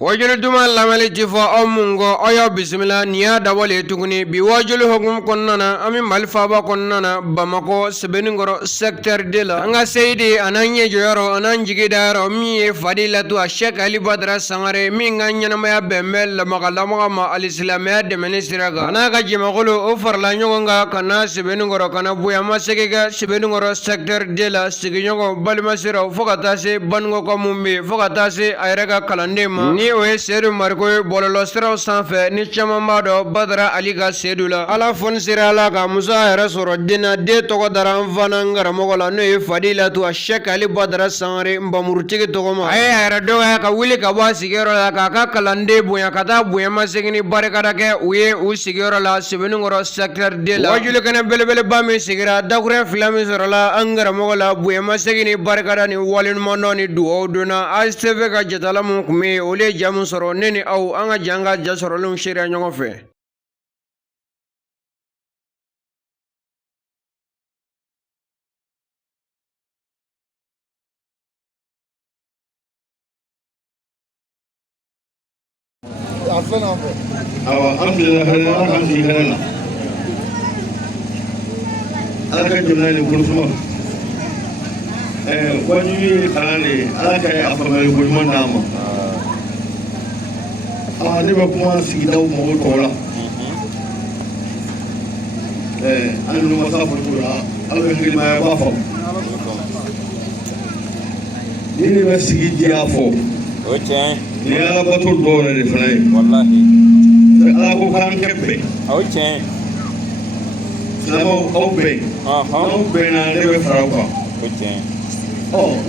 wajulu duma lamali tifo omungo oyo bismillah niya dawale tuguni bi wajulu hogum konnana ami malfaba konnana bamako sebeningoro secteur de la anga seydi ananye joyoro ananjigi daro mi fadilatu Sheikh Ali Badara Sangare mi nganya maya bembel magala ma alislamiyya de ministraga anaga jimagulu ofarla nyonga kana sebeningoro kana buya masegega sebeningoro secteur de la siginyogo balmasira fokata se bango ko mumbi fokata se ayraga kalandema ni o seedu marko bololo siraw sanfɛ ni caman b'a dɔn Badara Ali ka seedu la ala foni sera ala ka muso yɛrɛ sɔrɔ denna den tɔgɔ dara n fana n karamɔgɔ la n'o ye Fadilatu Sheikh Ali Badara Sangare nbamurutigi tɔgɔ ma a ye a yɛrɛ dɔgɔya ka wuli ka bɔ a sigiyɔrɔ la k'a ka kalanden bonya ka taa bonyamasegin ni barikada kɛ u ye u sigiyɔrɔ la Sebenikɔrɔ secteur 2 la wajulikɛnɛ belebeleba min sigira dakurɛ fila min sɔrɔla an karamɔgɔ la bonyamasegin ni barikada ni waleɲumandɔn ni dugawu donna ASTV ka jatala mun tun bɛ yen olu ye jamu sɔrɔ ne ni aw an ka janga jasɔrɔlenw seereya ɲɔgɔn fɛ alhamdulillah ala ka jamana ni bolosuma wani kalan ne ala ka a famari bolosuma d'a ma ne bɛ kuma sigidaw mɔgɔw tɔgɔ la an ninnu masa fɔcogo la ala bɛ hakilimaya b'a fɔ ni ne bɛ sigi diya fɔ ni ala bato dɔw yɛrɛ de fana ye ala ko k'an kɛ bɛn silamɛw aw bɛn n'aw bɛnna ne bɛ fara aw kan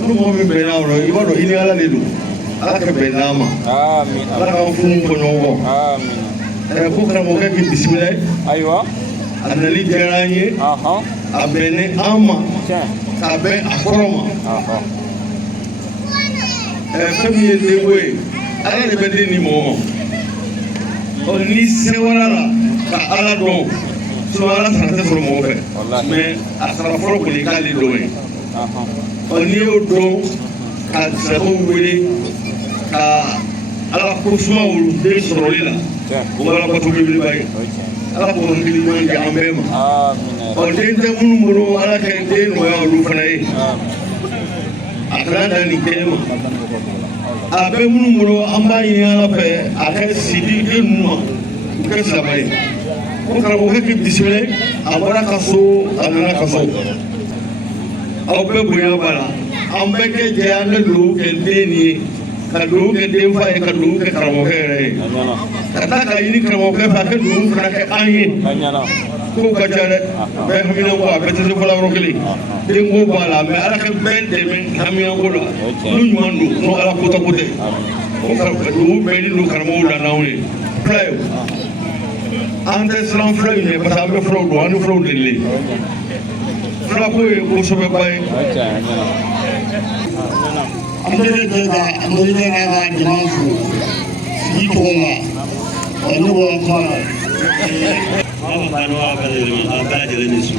n'u mɔgɔ min bɛnna aw la i b'a dɔn i ni ala de don ala ka bɛn d'an ma ala k'an funu bɔ ɲɔgɔn kɔ ko karamɔgɔkɛ k'i bisimila a nali diyara an ye a bɛnnen an ma k'a bɛn a kɔrɔ ma fɛn min ye denko ye ala de bɛ den di mɔgɔ ma ni sɛwara la ka ala dɔn ala sara tɛ sɔrɔ mɔgɔ fɛ mais a sara fɔlɔ kɔni k'ale dɔn ye n'i y'o dɔn ka sɛbɛnw wele ka ala ko suma olu den sɔrɔli la o ala bato belebeleba ye ala k'o hakili ɲuman di an bɛɛ ma den tɛ minnu bolo ala kɛ den nɔgɔya olu fana ye a kana dan nin kelen ma a bɛ minnu bolo an b'a ɲini ala fɛ a kɛ sidi den ninnu ma u kɛ saba ye ko karamɔgɔkɛ k'i bisimila a bɔra ka so a nana ka so aw bɛɛ bonya b'a la an bɛɛ kɛ jɛ an ka dugawu kɛ den nin ye ka dugawu kɛ den fa ye ka dugawu kɛ karamɔgɔkɛ yɛrɛ ye ka taa ka ɲini karamɔgɔkɛ fɛ a kɛ dugawu fana kɛ an ye kow ka ca dɛ bɛɛ haminanko a bɛɛ tɛ se fɔla yɔrɔ kelen denko b'a la mais ala ka bɛɛ dɛmɛ haminanko la n'u ɲuman don n'o ala kota ko tɛ o dugawu bɛɛ ni don karamɔgɔw la n'anw ye filaw an tɛ siran filaw ɲɛ parce que an bɛ filaw don an ni filaw delilen filako ye kosɛbɛba ye an bɛ ka jama fo sigi tɔgɔ ma ne bɔra kuma la an bano a bɛɛ lajɛlen ni su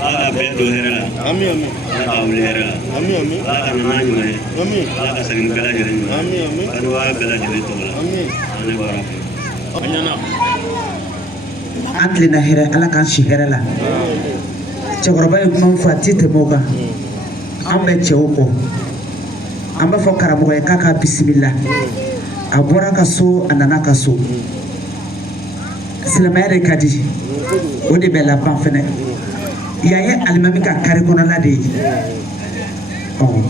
ala ka bɛɛ don hɛrɛ la ala ka wuli hɛrɛ la ala ka ɲuman ɲuman ye ala ka segin bɛɛ lajɛlen ɲuman bano a bɛɛ lajɛlen tɔgɔ la ne bɔra fɔ an ɲana an tilenna hɛrɛ ala k'an si hɛrɛ la cɛkɔrɔba ye kuma fɔ a tɛ tɛmɛ o kan an bɛ cɛw kɔ an b'a fɔ karamɔgɔ ye k'a ka bisimila a bɔra ka so a nana ka so silamɛya de ka di o de bɛ laban fɛnɛ yan ye alimami ka kari kɔnɔla de ye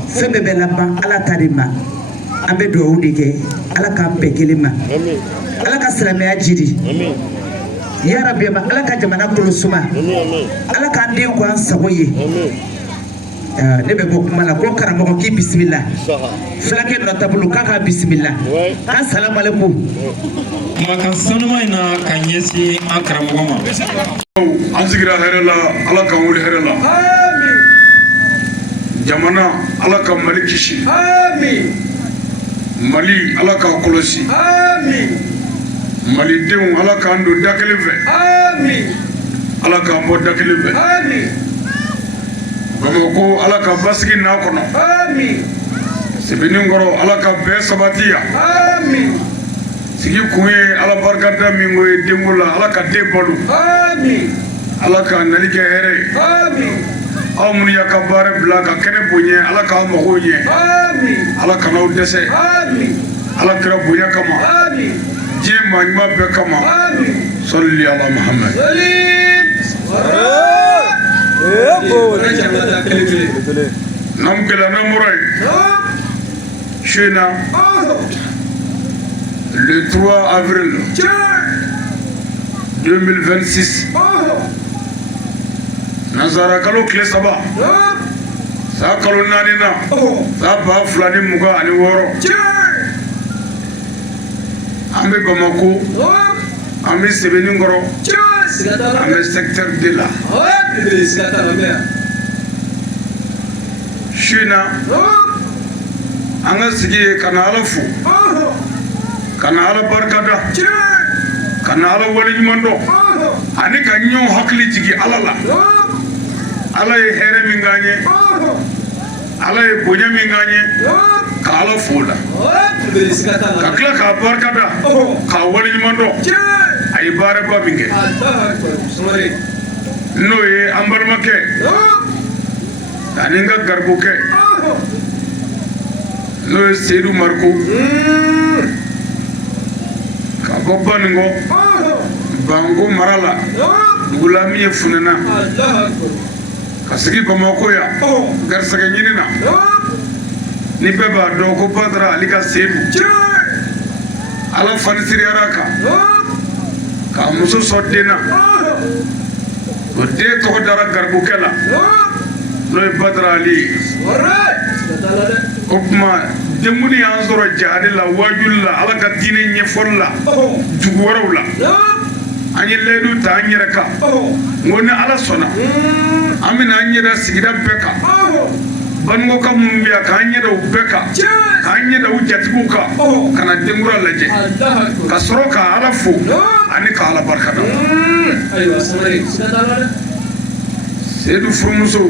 fɛn bɛɛ bɛ laban ala ta de ma an bɛ dugawu de kɛ ala k'an bɛɛ kelen ma ala ka silamɛya jidi ya rabbi ala ka jamana kolo suma ala k'an den ko an sago ye ne bɛ bɔ kuma la ko karamɔgɔ k'i bisimila fulakɛ dɔ taabolo k'a ka bisimila assalamu alaikum makan sanuma in na ka ɲɛsin an karamɔgɔ ma an sigira hɛrɛ la ala k'an wuli hɛrɛ la jamana ala ka mali kisi mali ala k'a kɔlɔsi malidenw ala k'an don da kelen fɛ ala k'an bɔ da kelen fɛ Bamakɔ ala ka basigi n'a kɔnɔ Sebeningoro ala ka bɛɛ sabati yan. Amin. Sigi kun ye ala barikada min ko ye denko la ala ka den balo. Amin. Ala ka nali kɛ hɛrɛ ye. Amin. Aw minnu y'a ka baara bila ka kɛnɛ bonya ala k'aw mago ɲɛ. Amin. Ala kan'aw dɛsɛ. Amin. Ala kɛra bonya kama. Amin. Diɲɛ maa ɲuman bɛɛ kama. Amin. Salli ala Muhammad. Nam gɛlɛya na mɔrɔ ye. Su in na le 3 avril 2026 Nazara kalo tile 3 sa kalo 4 na sa ba 2026 an bɛ Bamako an bɛ Sebenikɔrɔ an bɛ secteur de la su in na an ka sigi ye ka na Ala fo ka na Ala barikada ka na Ala waleɲuman dɔn ani ka ɲɔgɔn hakili jigin Ala la. Ala ye hɛrɛ min k'an ye Ala ye bonya min k'an ye ka Ala fo la ka tila k'a barikada k'a waleɲuman dɔn a ye baaraba min kɛ n'o ye an balimakɛ ani n ka garibukɛ n'o ye Seydou Mariko ka bɔ Banikɔ Bango mara la dugu la min ye Funɛna ka sigi Bamako yan garisɛgɛ ɲini na ni bɛɛ b'a dɔn ko Badara Ali ka Seydou Ala fanisiriyara kan k'a muso sɔn den na o den tɔgɔ dara garibukɛ la n'o ye Badara Ali ye o tuma denkundi y'an sɔrɔ jihadi la wajuli la Ala ka diinɛ ɲɛfɔli la dugu wɛrɛw la an ye layidu ta an yɛrɛ kan n ko ni Ala sɔnna an bɛna an ɲɛda sigida bɛɛ kan Banikɔka minnu bɛ yan k'an ɲɛda u bɛɛ kan k'an ɲɛda u jatigiw kan ka na denkura lajɛ ka sɔrɔ ka Ala fo ani ka Ala barikada Seydou furumuso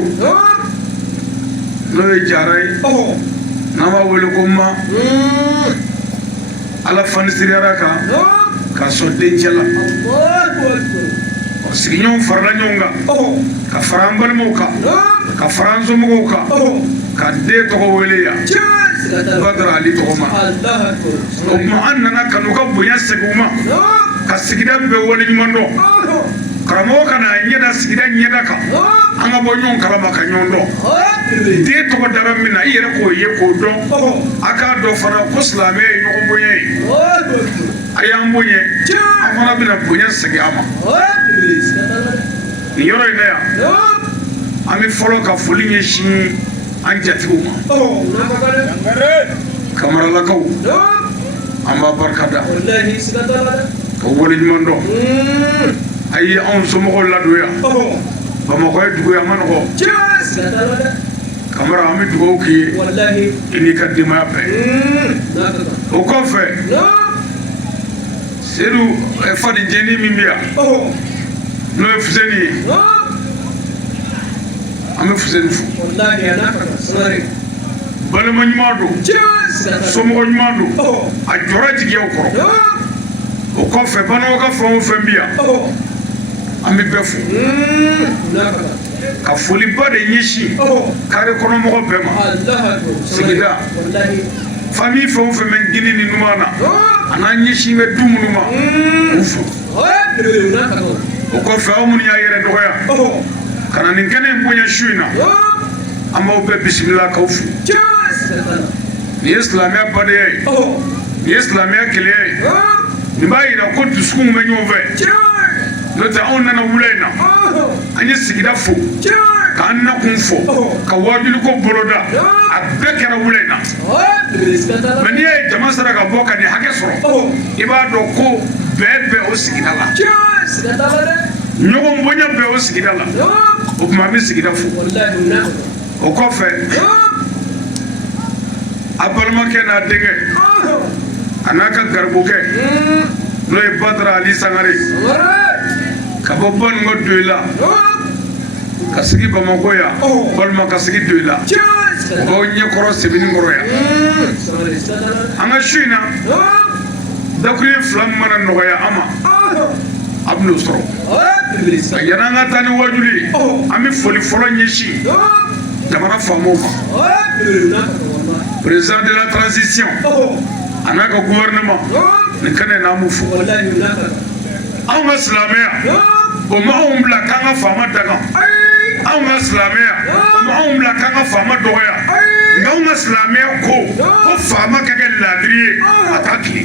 n'o ye Jara ye n'an b'a wele ko Ma Ala fanisiriyara kan ka sɔn dencɛ la sigiɲɔgɔnw farala ɲɔgɔn kan ka fara an balimaw kan ka fara an somɔgɔw kan ka den tɔgɔ wele yan Badara Ali tɔgɔ ma o tuma an nana ka n'u ka bonya segin u ma ka sigida bɛɛ waleɲuman dɔn karamɔgɔ ka na ɲɛda sigida ɲɛda kan an ka bɔ ɲɔgɔn kalama ka ɲɔgɔn dɔn den tɔgɔ dara min na i yɛrɛ k'o ye k'o dɔn a k'a dɔn fana ko silamɛ ye ɲɔgɔn bonya ye a y'an bonya an fana bɛna bonya segin a ma nin yɔrɔ in na yan an bɛ fɔlɔ ka foli ɲɛsin an jatigiw ma kamaralakaw an b'a barikada ka waleɲuman dɔn a ye anw somɔgɔw ladon yan Bamakɔ ye dugu ye a ma nɔgɔ kamara an bɛ dugawu k'i ye i n'i ka denbaya bɛɛ o kɔfɛ Seydou fadenjɛni min bɛ yan n'o ye Fuseni ye an bɛ Fuseni fo balima ɲuman don somɔgɔ ɲuman don a jɔra jigiyaw kɔrɔ o kɔfɛ Banikɔka fɛn o fɛn bɛ yan an bɛ bɛɛ fo ka foliba de ɲɛsin kare kɔnɔmɔgɔ bɛɛ ma sigida famille fɛn o fɛn bɛ Gini ni Numan na a n'an ɲɛsin bɛ du minnu ma k'u fo o kɔfɛ aw minnu y'a yɛrɛ dɔgɔya ka na nin kɛnɛ in bonya su in na an b'aw bɛɛ bisimila k'aw fo nin ye silamɛya badenya ye nin ye silamɛya kelenya ye nin b'a yira ko dusukun bɛ ɲɔgɔn fɛ n'o tɛ anw nana wula in na an ye sigida fo k'an nakun fɔ ka wajuliko boloda a bɛɛ kɛra wula in na mɛ n'i ye jama sera ka bɔ ka nin hakɛ sɔrɔ i b'a dɔn ko bɛɛ bɛ o sigida la ɲɔgɔn bonya bɛ o sigida la o tuma an bɛ sigida fo o kɔfɛ a balimakɛ n'a denkɛ a n'a ka garibukɛ n'o ye Badara Ali Sangare ka bɔ Banikɔ Doila ka sigi Bamako yan walima ka sigi Doila o ɲɛkɔrɔ sebeni kɔrɔ yan an ka su in na dakuru fila min mana nɔgɔya an ma a bɛ n'o sɔrɔ yan'an ka taa ni wajuli ye an bɛ foli fɔlɔ ɲɛsin jamana faamaw ma président de la transition a n'a ka gouvernement nin kɛnɛ n'an b'u fo anw ka silamɛya o ma anw bila k'an ka faama dagan anw ka silamɛya o ma anw bila k'an ka faama dɔgɔya nka anw ka silamɛya ko faama ka kɛ laadiri ye a t'a tile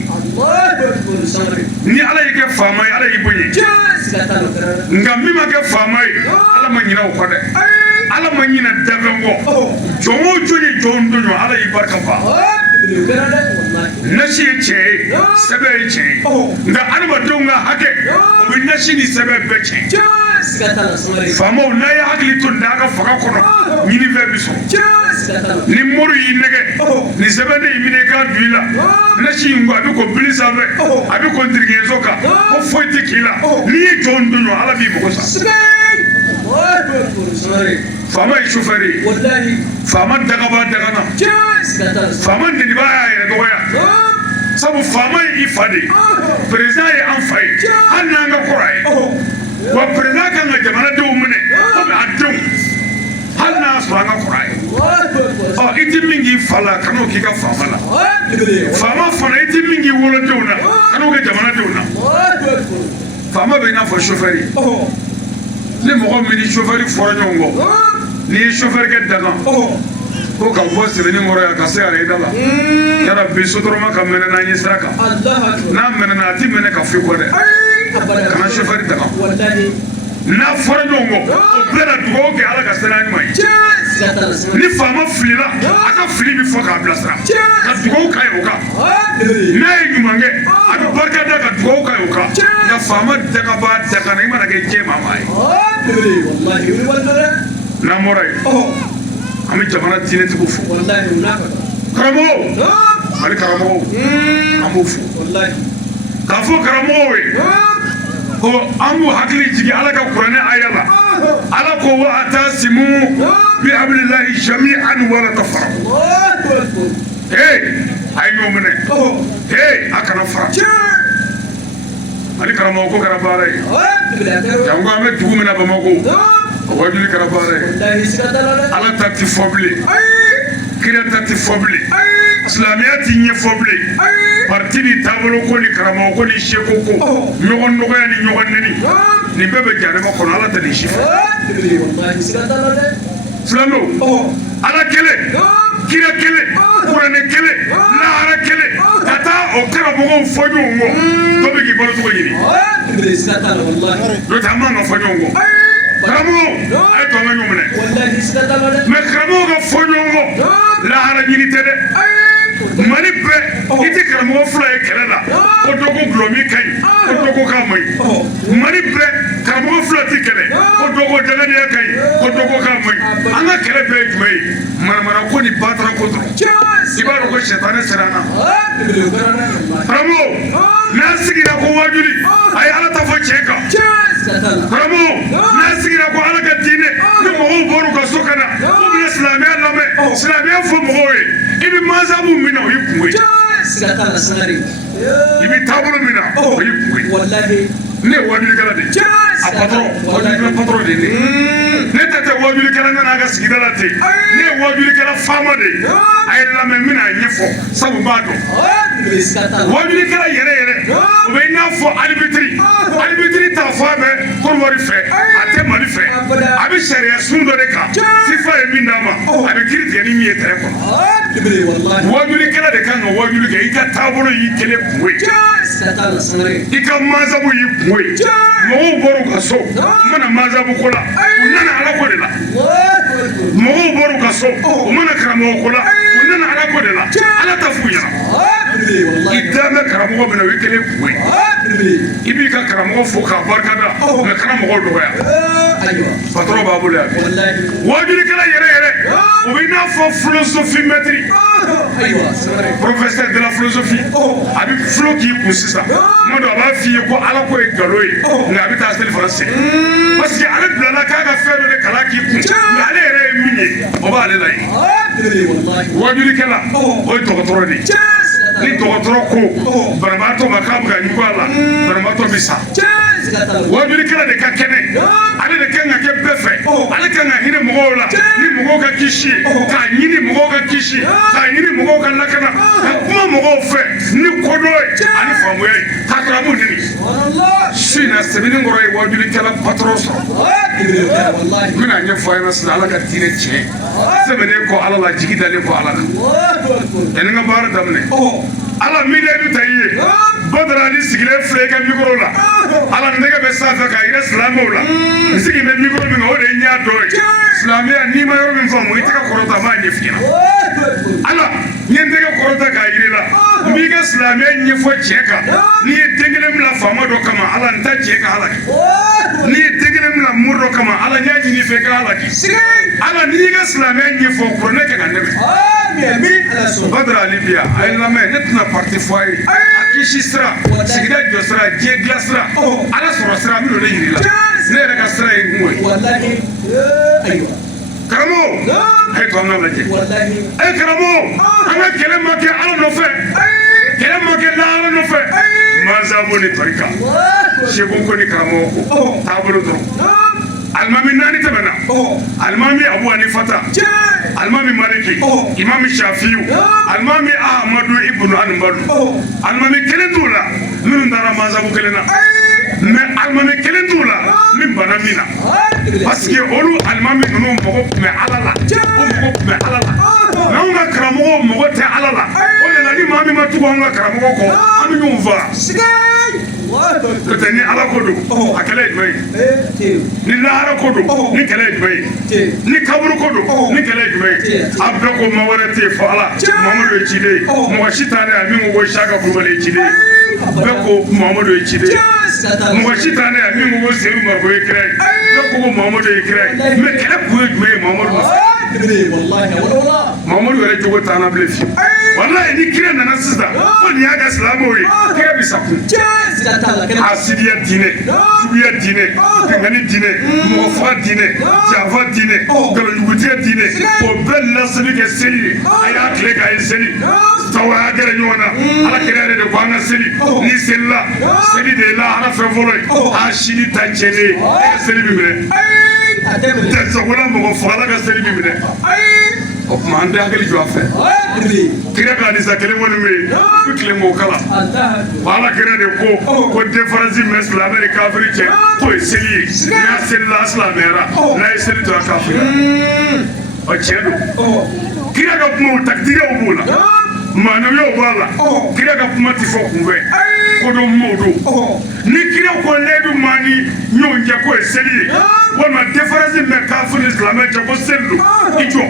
ni ala y'i kɛ faama ye ala y'i bonya nka min ma kɛ faama ye ala ma ɲinɛ o kɔ dɛ ala ma ɲinɛ dafɛn kɔ jɔn o jɔn ye jɔn don ɲɔgɔn ala y'i barika fa nasi ye tiɲɛ ye sɛbɛn ye tiɲɛ ye nka adamadenw ka hakɛ o bɛ nasi ni sɛbɛn bɛɛ tiɲɛ faamaw n'a ye hakili to nin ka fanga kɔnɔ ɲinifɛn bɛ sɔrɔ ni mori y'i nɛgɛ ni sɛbɛn de y'i minɛ i k'a don i la nasi in a bɛ ko bili sanfɛ a bɛ ko ntirigɛnso kan ko foyi tɛ k'i la n'i ye jɔn don ɲɔgɔn ala b'i mago sa faama ye sufɛri ye faama dagaba dagana faama neniba y'a yɛrɛ dɔgɔya sabu faama ye i fa de ye président ye an fa ye hali n'an ka kɔrɔ a ye wa président kan ka jamanadenw minɛ komi a denw hali n'a y'a sɔrɔ an ka kɔrɔ a ye i tɛ min k'i fa la ka n'o k'i ka faama la faama fana i tɛ min k'i wolodenw na ka n'o kɛ jamanadenw na faama bɛ i n'a fɔ sufɛri ni mɔgɔ min ni sofɛri fɔra ɲɔgɔn kɔ n'i ye sofɛri kɛ dagan ko ka bɔ sɛbɛnni kɔrɔ yan ka se areda la yala bi sotoroma ka mɛnɛ n'an ye sira kan n'a mɛnɛna a ti mɛnɛ ka fi kɔ dɛ kana sofɛri dagan n'a fɔra ɲɔgɔn kɔ o bɛɛ la dugawu kɛ ala ka sira ɲuman ye ni faama filila a ka fili bi fɔ k'a bilasira ka dugawu k'a ye o kan n'a ye ɲuman kɛ a bɛ barika da ka dugawu k'a ye o kan nka faama dagaba dagana i mana kɛ diɲɛ maa maa ye n'an bɔra yen an bɛ jamana diinɛtigiw fo karamɔgɔw mali karamɔgɔw an b'o fo k'a fɔ karamɔgɔw ye ko an b'u hakili jigin ala ka kuranɛ aya la ala ko wa atasimu bi hablillahi jami'an wala tafarraqu a ye ɲɔgɔn minɛ a kana fara mali karamɔgɔ ko kɛra baara ye janko an bɛ dugu min na bamakɔ wajuli kɛra baara ye ala ta ti fɔ bilen kira ta ti fɔ bilen silamɛya ti ɲɛ fɔ bilen parti ni taabolo ko ni karamɔgɔ ko ni seko ko ɲɔgɔn nɔgɔya ni ɲɔgɔn neni nin bɛɛ bɛ janɛma kɔnɔ ala tɛ nin si fɛ silamɛw ala kelen kira kelen kuranɛ kelen lahara kelen ka taa o karamɔgɔw fɔ ɲɔgɔn kɔ dɔ bɛ k'i balo cogo ɲini n'o tɛ an man ka fɔ ɲɔgɔn kɔ karamɔgɔ a ye to an ka ɲɔgɔn minɛ mɛ karamɔgɔ ka fɔ ɲɔgɔn kɔ lahara ɲini tɛ dɛ mali bɛɛ i tɛ karamɔgɔ fila ye kɛlɛ la ko dɔ ko gulɔmi ka ɲi ko dɔ ko k'a ma ɲi mali bɛɛ karamɔgɔ fila tɛ kɛlɛ ko dɔ ko dagadenya ka ɲi ko dɔ ko k'a ma ɲi an ka kɛlɛ bɛɛ ye jumɛn ye maramara ko ni batara ko dɔrɔn i b'a dɔn ko sɛtanɛ sera an na karamɔgɔ n'an sigira ko wajuli a ye ala ta fɔ cɛ kan karamɔgɔ n'an sigira ko ala ka diinɛ ni mɔgɔw bɔra u ka so ka na k'u bɛna silamɛya lamɛn silamɛya fɔ mɔgɔw ye i bɛ mansabu min na o y'i kun ye i bɛ taabolo min na o y'i kun ye ne ye wajulikɛla de ye a patɔrɔn wajulikɛla patɔrɔn de ye ne tɛ tɛ wajulikɛla nana a ka sigida la ten ne ye wajulikɛla faama de ye a ye lamɛn n bɛna a ɲɛfɔ sabu n b'a dɔn wajulikɛla yɛrɛ yɛrɛ o bɛ i n'a fɔ alibitiri t'a fɔ a bɛ Kɔnɔwari fɛ a tɛ Mali fɛ a bɛ sariya sun dɔ de kan sifa ye min d'a ma a bɛ kiiri tigɛ ni min ye tɛrɛ kɔnɔ wajulikɛla de kan ka wajuli kɛ i ka taabolo y'i kelen kun ye i ka mansabu y'i kun ye mɔgɔw bɔra u ka so u mana mansabu ko la u nana ala ko de la mɔgɔw bɔra u ka so u mana karamɔgɔ ko la u nana ala ko de la ala ta f'u ɲɛna i da bɛ karamɔgɔ min na o ye kelen kun ye i b'i ka karamɔgɔ fo k'a barikada mɛ kana mɔgɔw dɔgɔya patɔrɔn b'a bolo yan wajulikɛla yɛrɛ yɛrɛ o bɛ i n'a fɔ philosophie maître professeur de la philosophie a bɛ filo k'i kun sisan tuma dɔ a b'a f'i ye ko ala ko ye nkalon ye nka a bɛ taa seli fana segin parce que ale bilala k'a ka fɛn dɔ de kalan k'i kun nka ale yɛrɛ ye min ye o b'ale la ye wajulikɛla o ye dɔgɔtɔrɔ de ye ni dɔgɔtɔrɔ ko banabaatɔ ma k'a bɛ ka ɲugu a la banabaatɔ bɛ sa wajulikɛla de ka kɛnɛ ale de kan ka kɛ bɛɛ fɛ ale kan ka hinɛ mɔgɔw la ni mɔgɔw ka kisi k'a ɲini mɔgɔw ka kisi k'a ɲini mɔgɔw ka lakana ka kuma mɔgɔw fɛ ni kodɔn ye ani faamuya ye k'a sɔrɔ a m'o ɲini su in na sɛbɛnnikɔrɔ ye wajulikɛla patɔrɔn sɔrɔ n bɛna ɲɛfɔ a ɲɛna sisan ala ka diinɛ tiɲɛ sɛbɛnnen kɔ ala la jigi dalen kɔ ala kan yanni n ka baara daminɛ ala miliyɔn ta i ye badara ni sigilen filɛ i ka mikoro la ala nɛgɛ bɛ sanfɛ k'a yɛrɛ silamɛw la n sigi bɛ mikoro min kan o de ye ɲɛ dɔ ye silamɛya n'i ma yɔrɔ min faamu i tɛgɛ kɔrɔta a b'a ɲɛ f'i ɲɛna ala n ye n tɛgɛ kɔrɔta k'a yiri la n b'i ka silamɛya ɲɛfɔ cɛ kan n'i ye den kelen bila faama dɔ kama ala n ta cɛ ka ala kɛ n'i ye den kelen bila muru dɔ kama ala n y'a ɲini i fɛ i ka ala kɛ ala n'i y'i ka silamɛya ɲɛfɔ kuranɛ kɛ ka dɛmɛ badara ali biya a ye lamɛn ne tɛna parti fɔ a ye a kisi sira sigida jɔ sira diɲɛ dilan sira ala sɔrɔ sira n bɛ n'o de yiri la ne yɛrɛ ka sira ye n kun ye karamɔgɔ a ye to an ka lajɛ karamɔgɔ an ka kɛlɛ ma kɛ ala nɔfɛ kɛlɛ ma kɛ ala nɔfɛ mansamu ni barika seko ko ni karamɔgɔ ko taabolo dɔrɔn alimami naani tɛmɛna alimami abu hanifata alimami maliki imami shafiyu alimami ahamadu ibnu anbadu alimami kelen t'u la minnu taara mansabu kelen na mais alimami kelen t'u la min bana min na parce que olu alimami ninnu mago tun bɛ ala la o mago tun bɛ ala la n'anw ka karamɔgɔw mago tɛ ala la o de la ni maa min ma tugu anw ka karamɔgɔ kɔ an bɛ ɲɔgɔn faga n'o tɛ ni ala ko don a kɛlɛ ye jumɛn ye ni lahara ko don ni kɛlɛ ye jumɛn ye ni kaburu ko don ni kɛlɛ ye jumɛn ye a bɛɛ ko maa wɛrɛ tɛ yen fɔ ala mamadu ye ciden ye mɔgɔ si t'ale a min ko ko saka kulubali ye ciden ye bɛɛ ko mamadu ye ciden ye mɔgɔ si t'ale a min ko ko seru mariko ye kira ye bɛɛ ko ko mamadu ye kira ye mais kɛlɛ kun ye jumɛn ye mamadu nɔfɛ mamadu yɛrɛ jogo t'an na bilen fiyewu walayi ni kira nana sisan ko nin y'a ka silamɛw ye kira bɛ sa kun asidiya diinɛ juguya diinɛ bɛnkanni diinɛ mɔgɔfaga diinɛ janfa diinɛ nkalonjugutigiya diinɛ o bɛɛ laseli kɛ seli ye a y'a tile k'a ye seli sabu a y'a gɛrɛ ɲɔgɔn na ala kira yɛrɛ de ko an ka seli ni selila seli de ye lahara fɛn fɔlɔ ye a sini ta tiɲɛnen ye e ka seli bɛ minɛ tɛsagola mɔgɔ fagala ka seli bɛ minɛ o tuma an tɛ hakili jɔ a fɛ kira ka hadisa kelen kɔni bɛ yen u tile m'o kala wa ala kira de ko diferansi min bɛ silamɛ ni kafiri cɛ k'o ye seli ye n'a selila a silamɛyara n'a ye seli tora kafiri o tiɲɛ don kira ka kumaw takitigiyaw b'o la maanawiyaw b'a la kira ka kuma ti fɔ kunfɛ kodɔn m'o don ni kira ko ledu maa ni ɲɔgɔn cɛ k'o ye seli ye walima diferansi min bɛ kafiri ni silamɛ cɛ ko seli don i jɔ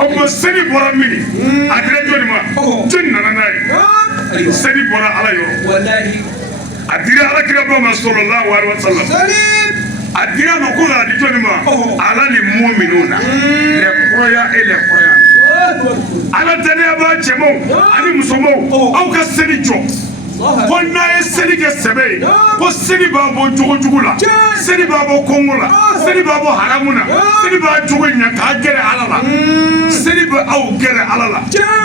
o tuma seli bɔra min a dira jɔnni ma jɔnni nana n'a ye seli bɔra ala yɔrɔ a dira alakira ba ma sallallahu alaihi wasallam a dira ma ko a di jɔnni ma ala ni mu'minuna les croyants et les croyantes ala danaya b'a cɛmanw ani musomanw aw ka seli jɔ ko n'a ye seli kɛ sɛbɛ ye ko seli b'a bɔ jogo jugu la seli b'a bɔ kɔngɔ la seli b'a bɔ haramu na seli b'a jogo ɲɛ k'a gɛrɛ ala la seli bɛ aw gɛrɛ ala la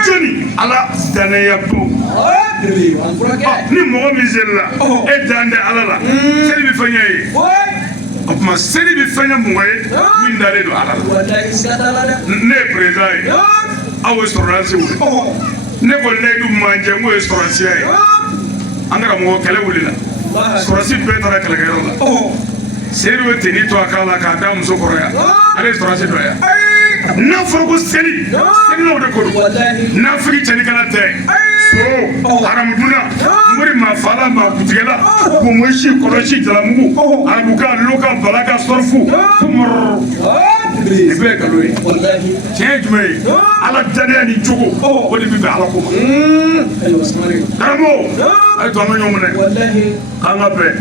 jɔnni ala danaya bɔ ni mɔgɔ min selila e dan tɛ ala la seli bɛ fɛn ɲɛ ye o tuma seli bɛ fɛn ɲɛ mɔgɔ ye min dalen don ala la ne ye perezan ye aw ye sɔrɔdasi wuli ne ko layidu manjɛ n ko ye sɔrɔdasiya ye an ka mɔgɔ kɛlɛ wulila sɔrɔdasi bɛɛ taara kɛlɛkɛyɔrɔ la seyidu bɛ teni to a kan la k'a da muso kɔrɔ yan ale ye sɔrɔdasi dɔ yan n'a fɔra ko seli selilaw de ko don nafigi cɛnikɛla tɛ so haramuduna mori maa fala maa kutigɛla bomosi kɔlɔsi jalamugu arabuka luka balaka sɔrɔfu nin bɛɛ ye nkalon ye tiɲɛ ye jumɛn ye ala danaya ni jogo o de bɛ bɛn ala ko ma karamɔgɔ a ye to an ka ɲɔgɔn minɛ k'an ka bɛn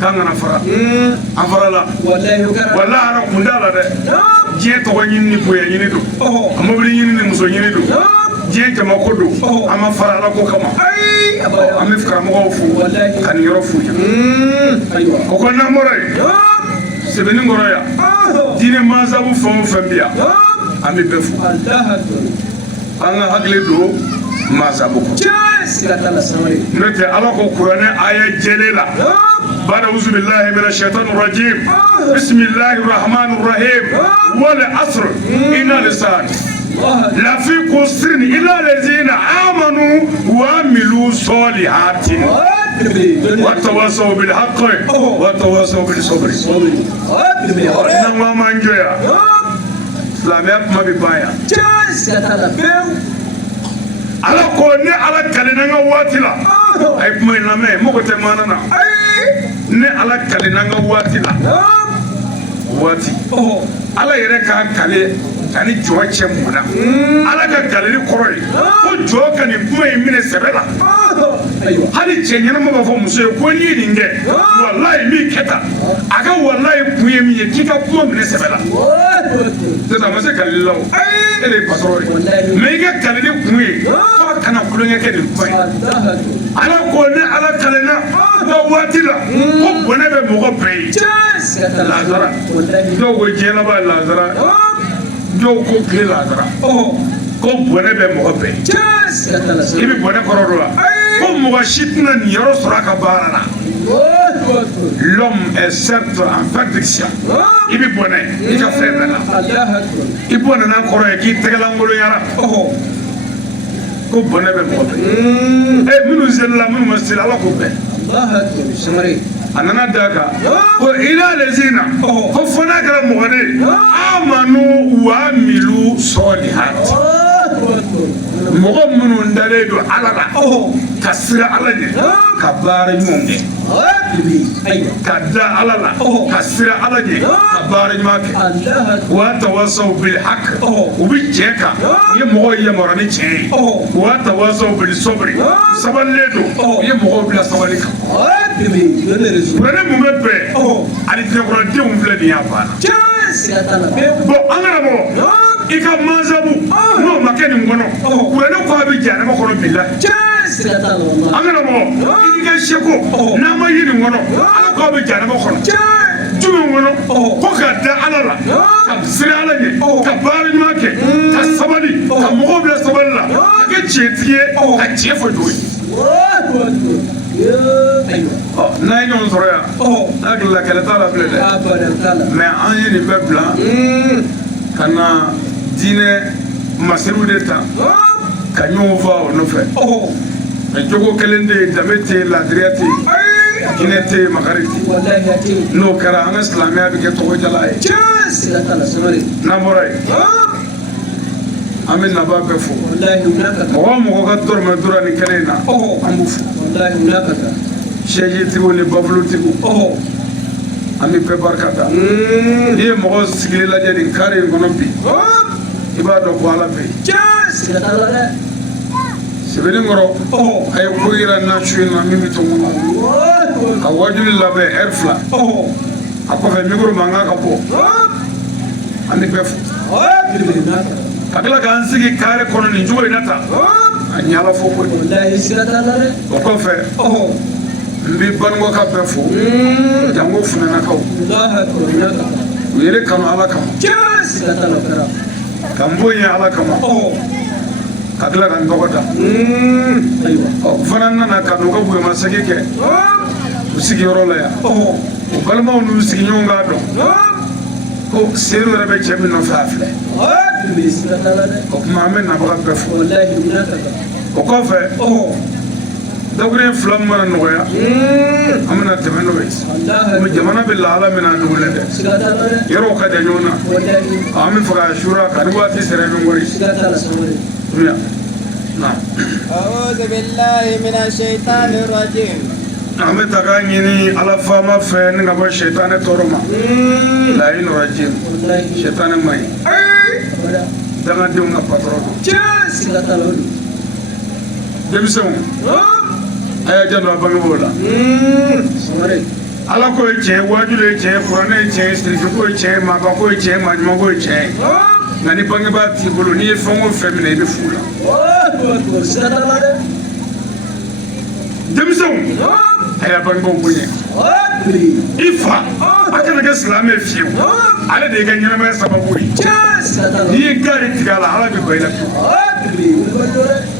k'an kana fara an farala wala ara kun t'a la dɛ diɲɛ tɔgɔ ɲini ni bonya ɲini don a mobili ɲini ni muso ɲini don diɲɛ jama ko don an ma fara ala ko kama an bɛ karamɔgɔw fo ka nin yɔrɔ f'u ye o ko n'an bɔra yen sɛbɛnni kɔrɔ yan diinɛ mansabu fɛn o fɛn bi yan an bɛ bɛɛ fo an ka hakili don mansabu kɔ n'o tɛ ala ko kuranɛ aya jɛlen la بعد أعوذ بالله من الشيطان الرجيم بسم الله الرحمن الرحيم والعصر إن الإنسان لفي خسر إلا الذين آمنوا وعملوا الصالحات وتواصوا بالحق وتواصوا بالصبر. نعم ما نجوا سلامات ما بيبايا. على كوني على كلنا واتلا أي ما ينامه مقتل ماننا ne ala kale nanga waati la waati ala yɛrɛ ka kale ani jɔ cɛ mun na ala ka kale ni kɔrɔ ye ko jɔ ka nin kuma in minɛ sɛbɛ la hali cɛ ɲɛnama b'a fɔ muso ye ko n'i ye nin kɛ walayi min kɛ tan a ka walayi kun ye min ye k'i ka kuma minɛ sɛbɛ la sisan a ma se kaleli la o e de ye patɔrɔn ye mais i ka kale ni kun ye fo kana kulonkɛ kɛ nin kuma ye ala ko ne ala kale na nka waati la ko bɔnɛ bɛ mɔgɔ bɛɛ ye lazara dɔw ko diɲɛ laban ye lazara dɔw ko tile lazara ko bɔnɛ bɛ mɔgɔ bɛɛ ye i bɛ bɔnɛ kɔrɔ dɔn wa ko mɔgɔ si tɛna nin yɔrɔ sɔrɔ a ka baara la l'homme est certes en perfection i bɛ bɔnɛ i ka fɛn bɛɛ la i bɔnɛna kɔrɔ ye k'i tɛgɛlankolonyara ko bɔnɛ bɛ mɔgɔ bɛɛ ye minnu selila minnu ma seli ala k'o bɛɛ a nana da kan ko ila lezina ko fo n'a kɛra mɔgɔ de amanu wa milu sɔlihati mɔgɔ minnu dalen don ala la ka sira ala ɲɛ ka baara ɲuman kɛ ka da ala la ka sira ala ɲɛ ka baara ɲuman kɛ wa tawasaw bil haq u bɛ tiɲɛ kan u ye mɔgɔw yamaruya ni tiɲɛ ye wa tawasaw bil sabri sabalilen don u ye mɔgɔw bila sabali kan kuranɛ mun bɛ bɛn ani diɲɛkɔnɔdenw filɛ nin y'a banna bon an kana bɔ i ka mansabu n'o ma kɛ nin kɔnɔ kuranɛ ko a bɛ jahanama kɔnɔ bilahi an kana bɔ i ka seko n'an ma ye nin kɔnɔ ala ko a bɛ jahanama kɔnɔ jumɛn kɔnɔ ko ka da ala la ka sira ala ɲɛ ka baara ɲuman kɛ ka sabali ka mɔgɔw bila sabali la ka kɛ tiɲɛtigi ye ka tiɲɛ fɔ cogo ye n'a ye ɲɔgɔn sɔrɔ yan n'a hakili la kɛlɛ t'a la bilen dɛ mais an ye nin bɛɛ bila ka na diinɛ masiriw de ta ka ɲɔgɔn fɔ o nɔfɛ mais jogo kelen de ye danbe tɛ yen laadiriya tɛ yen hinɛ tɛ yen makari tɛ yen n'o kɛra an ka silamɛya bɛ kɛ tɔgɔjala ye n'an bɔra yen an bɛ naba bɛɛ fo mɔgɔ o mɔgɔ ka dɔrɔmɛ dora nin kɛnɛ in na an b'u fo sɛjitigiw ni bafulutigiw an bɛ bɛɛ barika da n'i ye mɔgɔ sigilen lajɛ nin kare in kɔnɔ bi i b'a dɔn ko ala bɛ yen sɛbɛnni kɔrɔ a ye ko yira n na su in na min bɛ to n kɔnɔ ka wajuli labɛn ɛri 2 a kɔfɛ mikoro mankan ka bɔ an bɛ bɛɛ fo ka tila k'an sigi kare kɔnɔ nin cogo in na tan a ɲɛ ala fo koyi o kɔfɛ n bɛ banikɔka bɛɛ fo jango funɛnakaw u ye ne kanu ala kama ka n bɔ yen ala kama ka tila ka n tɔgɔ da ɔ fana nana ka n'u ka bonyamasegin kɛ u sigiyɔrɔ la yan u balimaw n'u sigiɲɔgɔn k'a dɔn ko seeru yɛrɛ bɛ cɛ min nɔfɛ a filɛ o tuma an bɛ nabaga bɛɛ fo o kɔfɛ dakuruɲɛ 2 min mana nɔgɔya an bɛna tɛmɛ n'o ye komi jamana bɛ lahala min na a dogolen tɛ yɔrɔw ka jan ɲɔgɔn na an bɛ fɛ ka sura ka ni waati sera ɲɔgɔn ye أعوذ بالله من الشيطان الرجيم an bɛ taga ɲini ala faama fɛ ni ka bɔ sɛtanɛ tɔɔrɔ ma layi rajim sɛtanɛ ma ɲi dangadenw ka patɔrɔn don denmisɛnw a y'a janto a bangebaaw la ala ko ye tiɲɛ wajibi ye tiɲɛ kuranɛ ye tiɲɛ sirifiko ye tiɲɛ maabako ye tiɲɛ maaɲumanko ye tiɲɛ nka ni bangebaa t'i bolo n'i ye fɛn o fɛn minɛ i bɛ fu la denmisɛnw a y'a bangebaaw bonya i fa a kana kɛ silamɛ fiyewu ale de y'i ka ɲɛnamaya sababu ye n'i ye gari tigɛ a la ala bɛ ba i la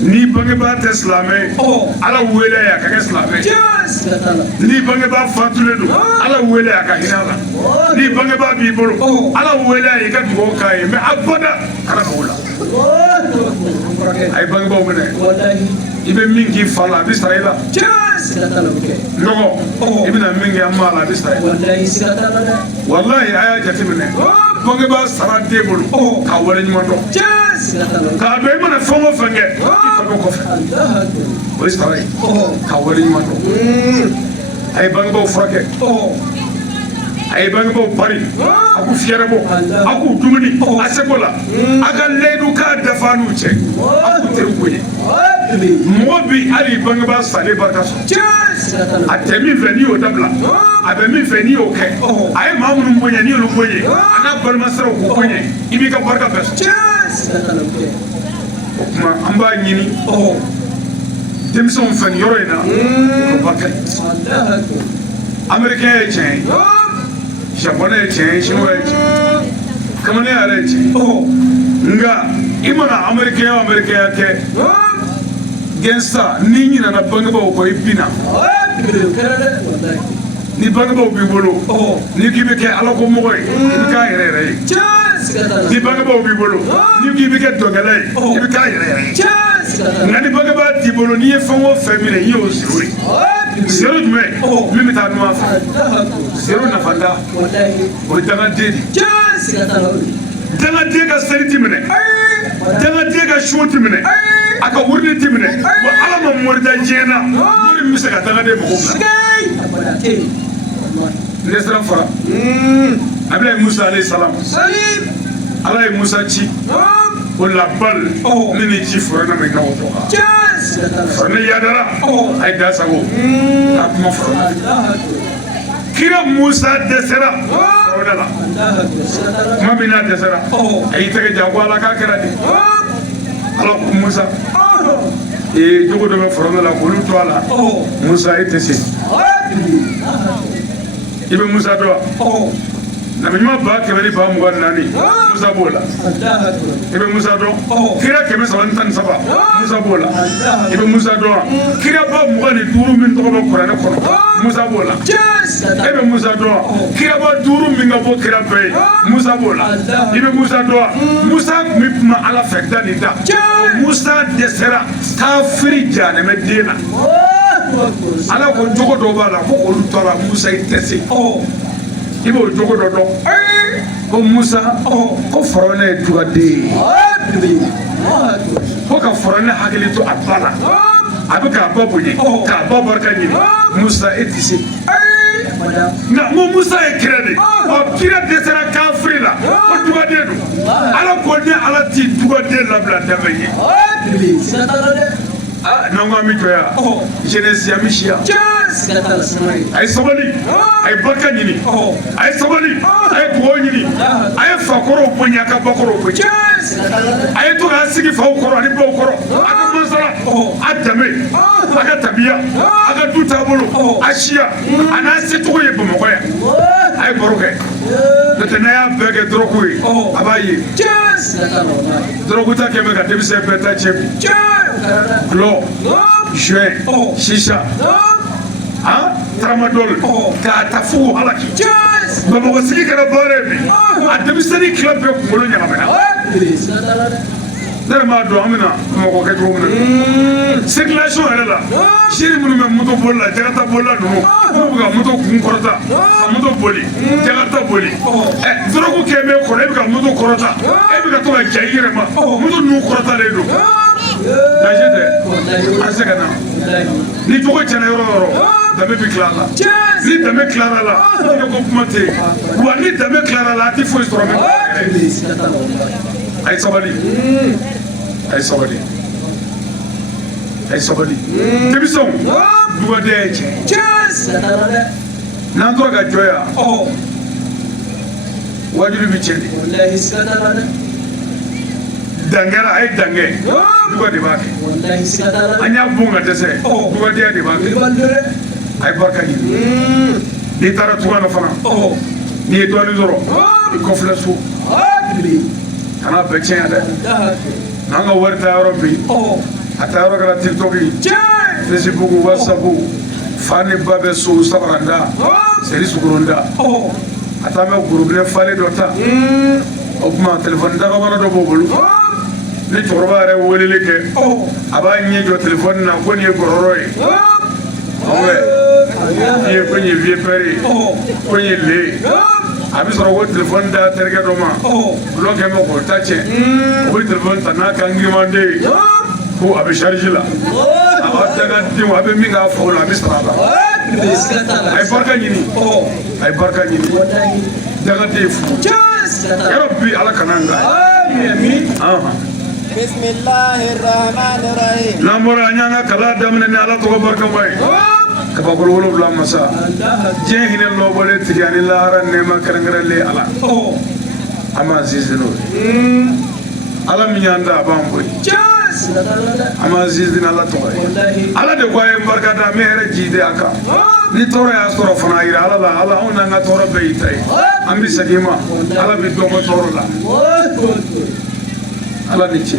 n'i bangebaa tɛ silamɛ ye ala wele a ka kɛ silamɛ n'i bangebaa fatulen don ala wele a ka hinɛ a la n'i bangebaa b'i bolo ala wele a ye i ka dugawu k'a ye mɛ abada kana k'o la a ye bangebaaw minɛ i bɛ min k'i fa la a bɛ sara i la nɔgɔ i bɛna min kɛ an ma la a bɛ sara i la walahi a y'a jateminɛ bangebaa sara den bolo k'a wale ɲuman dɔn k'a dɔn i mana fɛn o fɛn kɛ i fa bɛ kɔfɛ o ye sara ye k'a wale ɲuman dɔn a ye bangebaaw furakɛ a ye bangebaaw pari a k'u fiyɛrɛ bɔ a k'u dumuni a seko la a ka layidu k'a dafa n'u cɛ a k'u teriw bonya mɔgɔ bi hali bangebaa salen barika sɔrɔ a tɛ min fɛ n'i y'o dabila a bɛ min fɛ n'i y'o kɛ a ye maa minnu bonya n'i y'olu bonya a n'a balimasiraw k'u bonya i b'i ka barika bɛɛ sɔrɔ o tuma an b'a ɲini denmisɛnw fɛ nin yɔrɔ in na u ka barika ye américain ye tiɲɛ ye japonais ye tiɲɛ ye chinois ye tiɲɛ ye kamalen yɛrɛ ye tiɲɛ ye nka i mana américain o américain kɛ gɛnsa n'i ɲinana bangebaaw kɔ i bina ni bangebaaw b'i bolo n'i k'i bɛ kɛ alakomɔgɔ ye i bɛ k'a yɛrɛ yɛrɛ ye ni bangebaaw b'i bolo n'i k'i bɛ kɛ dɔnkɛla ye i bɛ k'a yɛrɛ yɛrɛ ye nka ni bangebaa t'i bolo n'i ye fɛn o fɛn minɛ i y'o zero ye zero jumɛn min bɛ taa ɲuman fɛ zero nafanda o ye dangaden de dangaden ka seli ti minɛ dangaden ka sun ti minɛ a ka wuridi ti minɛ wa ala ma mɔrida diɲɛ na mori min bɛ se ka dangaden mɔgɔw bila ne sera fara Ablaye Musa alayhi salam ala ye Musa ci o la bal ne ni ci fɔra na mɛ n'aw tɔgɔ fɔra ne yadara a ye da sago k'a kuma fɔra kira Musa dɛsɛra fɔrɔda la kuma min n'a dɛsɛra a y'i tɛgɛ jan ko ala k'a kɛra de ala ko Musa jogo dɔ bɛ fɔrɔda la k'olu to a la Musa e tɛ se i bɛ Musa dɔn nabi ɲuman ba kɛmɛ ni ba mugan naani Musa b'o la i bɛ Musa dɔn kira kɛmɛ saba ni tan ni saba Musa b'o la i bɛ Musa dɔn kira ba mugan ni duuru min tɔgɔ bɛ kuranɛ kɔnɔ Musa b'o la e bɛ Musa dɔn kira ba duuru min ka bɔ kira bɛɛ ye Musa b'o la i bɛ Musa dɔn Musa tun bɛ kuma ala fɛ da ni da Musa dɛsɛra kafiri janɛmɛ den na ala ko jogo dɔ b'a la ko olu tora Musa i tɛ se i b'o jogo dɔ dɔn ko Musa ko Farawuna ye dugaden ye ko ka Farawuna hakili to a ba la a bɛ k'a ba bonya k'a ba barika ɲini Musa e tɛ se nka n ko Musa ye kira de ɔ kira dɛsɛra kafiri la ko dugaden don ala ko ni ala t'i dugaden labila dafɛ ye n'an ko an bɛ jɔ yan jeunesse an bɛ si yan a ye sabali a ye barika ɲini a ye sabali a ye dugawu ɲini a ye fakɔrɔw bonya a ka bakɔrɔw bonya a ye to k'a sigi faw kɔrɔ ani baw kɔrɔ a ka masala a danbe a ka tabiya a ka du taabolo a siya a n'a secogo ye Bamakɔ yan a ye baro kɛ n'o tɛ n'a y'a bɛɛ kɛ dɔrɔgu ye a b'a ye dɔrɔgu ta kɛmɛ ka denmisɛn bɛɛ ta cɛ bi gulɔ joint shisha tramadol k'a ta fo halaki Bamakɔ sigi kɛra baara ye bi a denmisɛnnin tila bɛɛ kunkolo ɲagamina ne yɛrɛ m'a dɔn an bɛna Bamakɔ kɛ cogo min na circulation yɛrɛ la sini minnu bɛ moto boli la Jakarta bolila ninnu k'u bɛ ka moto kun kɔrɔta ka moto boli Jakarta boli dɔrɔgu kɛ bɛ kɔrɔ e bɛ ka moto kɔrɔta e bɛ ka to ka ja i yɛrɛ ma moto ninnu kɔrɔtalen don danger tɛ an se ka na ni jogo tiɲɛna yɔrɔ o yɔrɔ danbe bɛ tila a la ni danbe tilara a la i ka ko kuma tɛ yen wa ni danbe tilara a la a tɛ foyi sɔrɔ a ye sabali a ye sabali a ye sabali denmisɛnw dugaden ye tiɲɛ n'an tora ka jɔ yan wajibi bɛ tiɲɛ de dangɛra a ye dangɛ duga de b'a kɛ an y'a bon ka dɛsɛ dugadenya de b'a kɛ ay barka ni ni tara tuwana fana ni doni zoro ko fla su ana becen ada nanga warta europe ata euro kala tiktok Facebook WhatsApp fani babe so sabaranda seri suguronda ata me groupe fale dota o kuma téléphone da bana do bobulu ni torba re wolele ke aba nyi jo téléphone na ko ni gororo e owe ye ko ni vie pere ko ni le abi soro wo téléphone da terge do ma lo ke mo ko tache o téléphone tana kan ngi mande ko abi charge la aba daga ti wa be mi ga fo la bi sara ba ay barka ni daga te fu ya rabbi ala kananga amin bismillahir rahmanir rahim namora nyanga kala damne ni ala to barka bay kaba ko wolo bla masa je hine lo bole tigani la haran ne ma karangare le ala ama zizino ala mi nyanda bamboy ama zizina ala to ala de kwaye barka da mere jide aka ni toro ya soro fana ira ala ona nga toro be itai ambi sagima ala bi do toro la ala ni che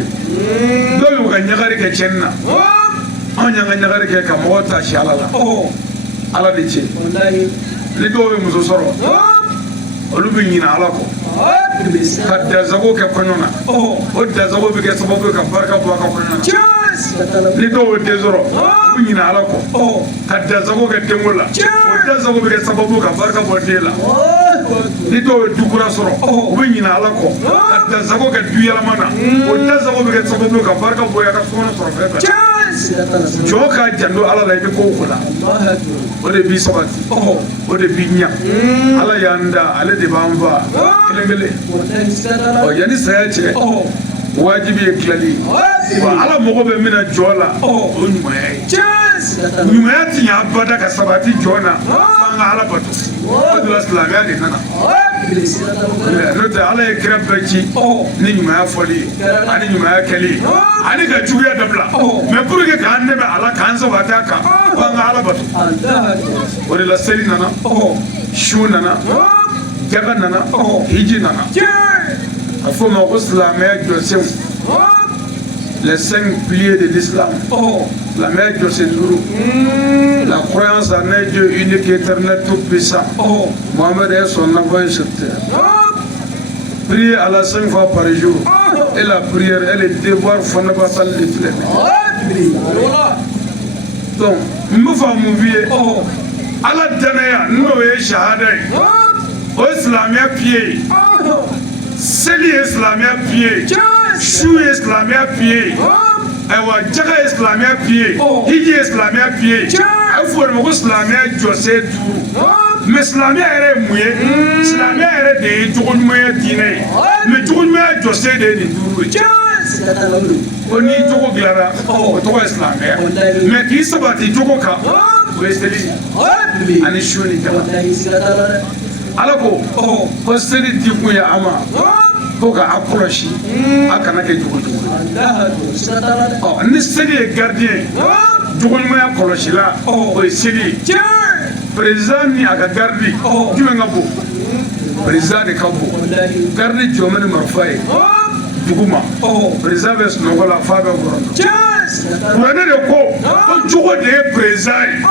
do yu ga nyagari ke chenna onya ga nyagari ke ka mota shi ala ni che ni do be muso soro olu bi nyina ala ko kadda zago ke konona o da zago bi ke sababu ka barka bo ka konona ni do de zoro bi nyina ala ko kadda zago ke temola o da zago bi ke sababu ka barka bo de la ni do dukura soro bi nyina ala ko kadda zago ke duyala mana o da zago bi ke sababu ka barka bo ya ka sono soro feta joka jando ala la ko kula o de bi sabati o de bi nya ala yanda ale de bamba kelengele o yani saya che wajibi klali wa ala mogo be mina jola o nyumaya ti ya bada ka sabati jona fanga ala batu o de islamia de nana no te ala ekra bechi ni nyumaya foli ani nyumaya kali ani ka juya dabla me pour que kan ne be ala kan so bata ka fanga ala batu o de la seli nana shu nana jaga nana hiji nana afo ma ko islamia josem les 5 piliers de l'islam la mère José Nourou la croyance en un Dieu unique éternel tout puissant Mohamed est son envoyé sur terre prier à la 5 fois par jour et la prière est le devoir fondamental de tous les musulmans donc nous faisons vie ala danaya no ye shahada o islamia pied seli islamia pied chou islamia pied aywa jaga islamia pied hiji islamia pied afo mo islamia jose du mais islamia ere muye islamia ere de tugunmuye dine mais tugunmuye jose de ni duru oni jogo glara o to islamia mais ki sabati jogo ka o seli ani shoni jaga ala ko seli dikuya ama ko ka approche akana ke jugu ni seli gardien jugu moya koloshi la o seli président ni aga gardi jume ngabo président de kabo gardi jomani marfai juguma président bes nogola fabe gorondo wone de ko jugo de président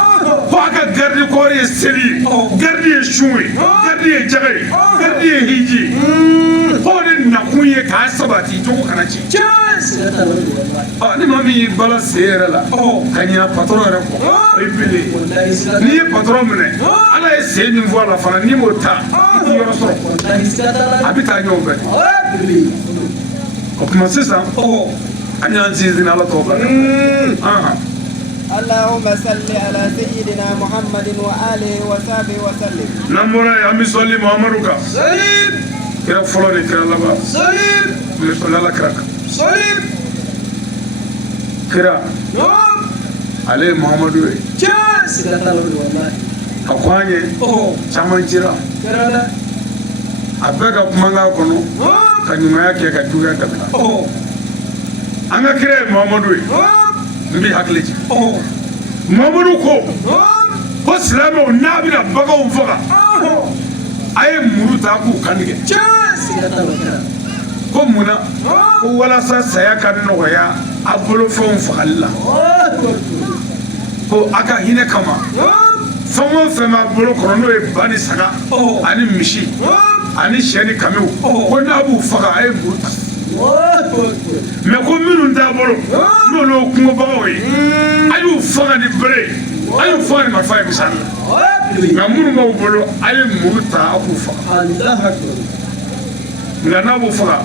ko aga gardi ko re seli gardi shuwe gardi jagay gardi hiji ko de na kunye ka sabati jugo kana ci ni mami bala sera la kanya patron re ko ibile ni patron mene ala e se ni voila fana ni mota ni yoro so abita nyombe o kuma sisa anya nzizina ala toba اللهم صل على سيدنا محمد وآله وصحبه وسلم نمبر يا أمي صلي محمد وكا سليم كيف فلان كيف لبا سليم مسؤول على كراك سليم كرا نعم عليه محمد وي جاس أقواني شامان تيرا كرا أبغى كمانغا كنو كنيمايا كي كجوجا كبلا أنا كرا محمد وي mbi hakleji mamadou ko ko silamɛw n'a bɛna baganw faga a ye muru ta k'u kantigɛ ko mun na ko walasa saya ka nɔgɔya a bolofɛnw fagali la ko a ka hinɛ kama fɛn o fɛn b'a bolo kɔnɔ n'o ye ba ni saga ani misi ani sɛ ni kamiw ko n'a b'u faga a ye muru ta mɛ ko minnu t'a bolo n'olu ye kungobagaw ye a y'u faga ni bere a y'u faga ni marifa ye misali la nka minnu b'aw bolo a ye muru ta a k'u faga nka n'a b'u faga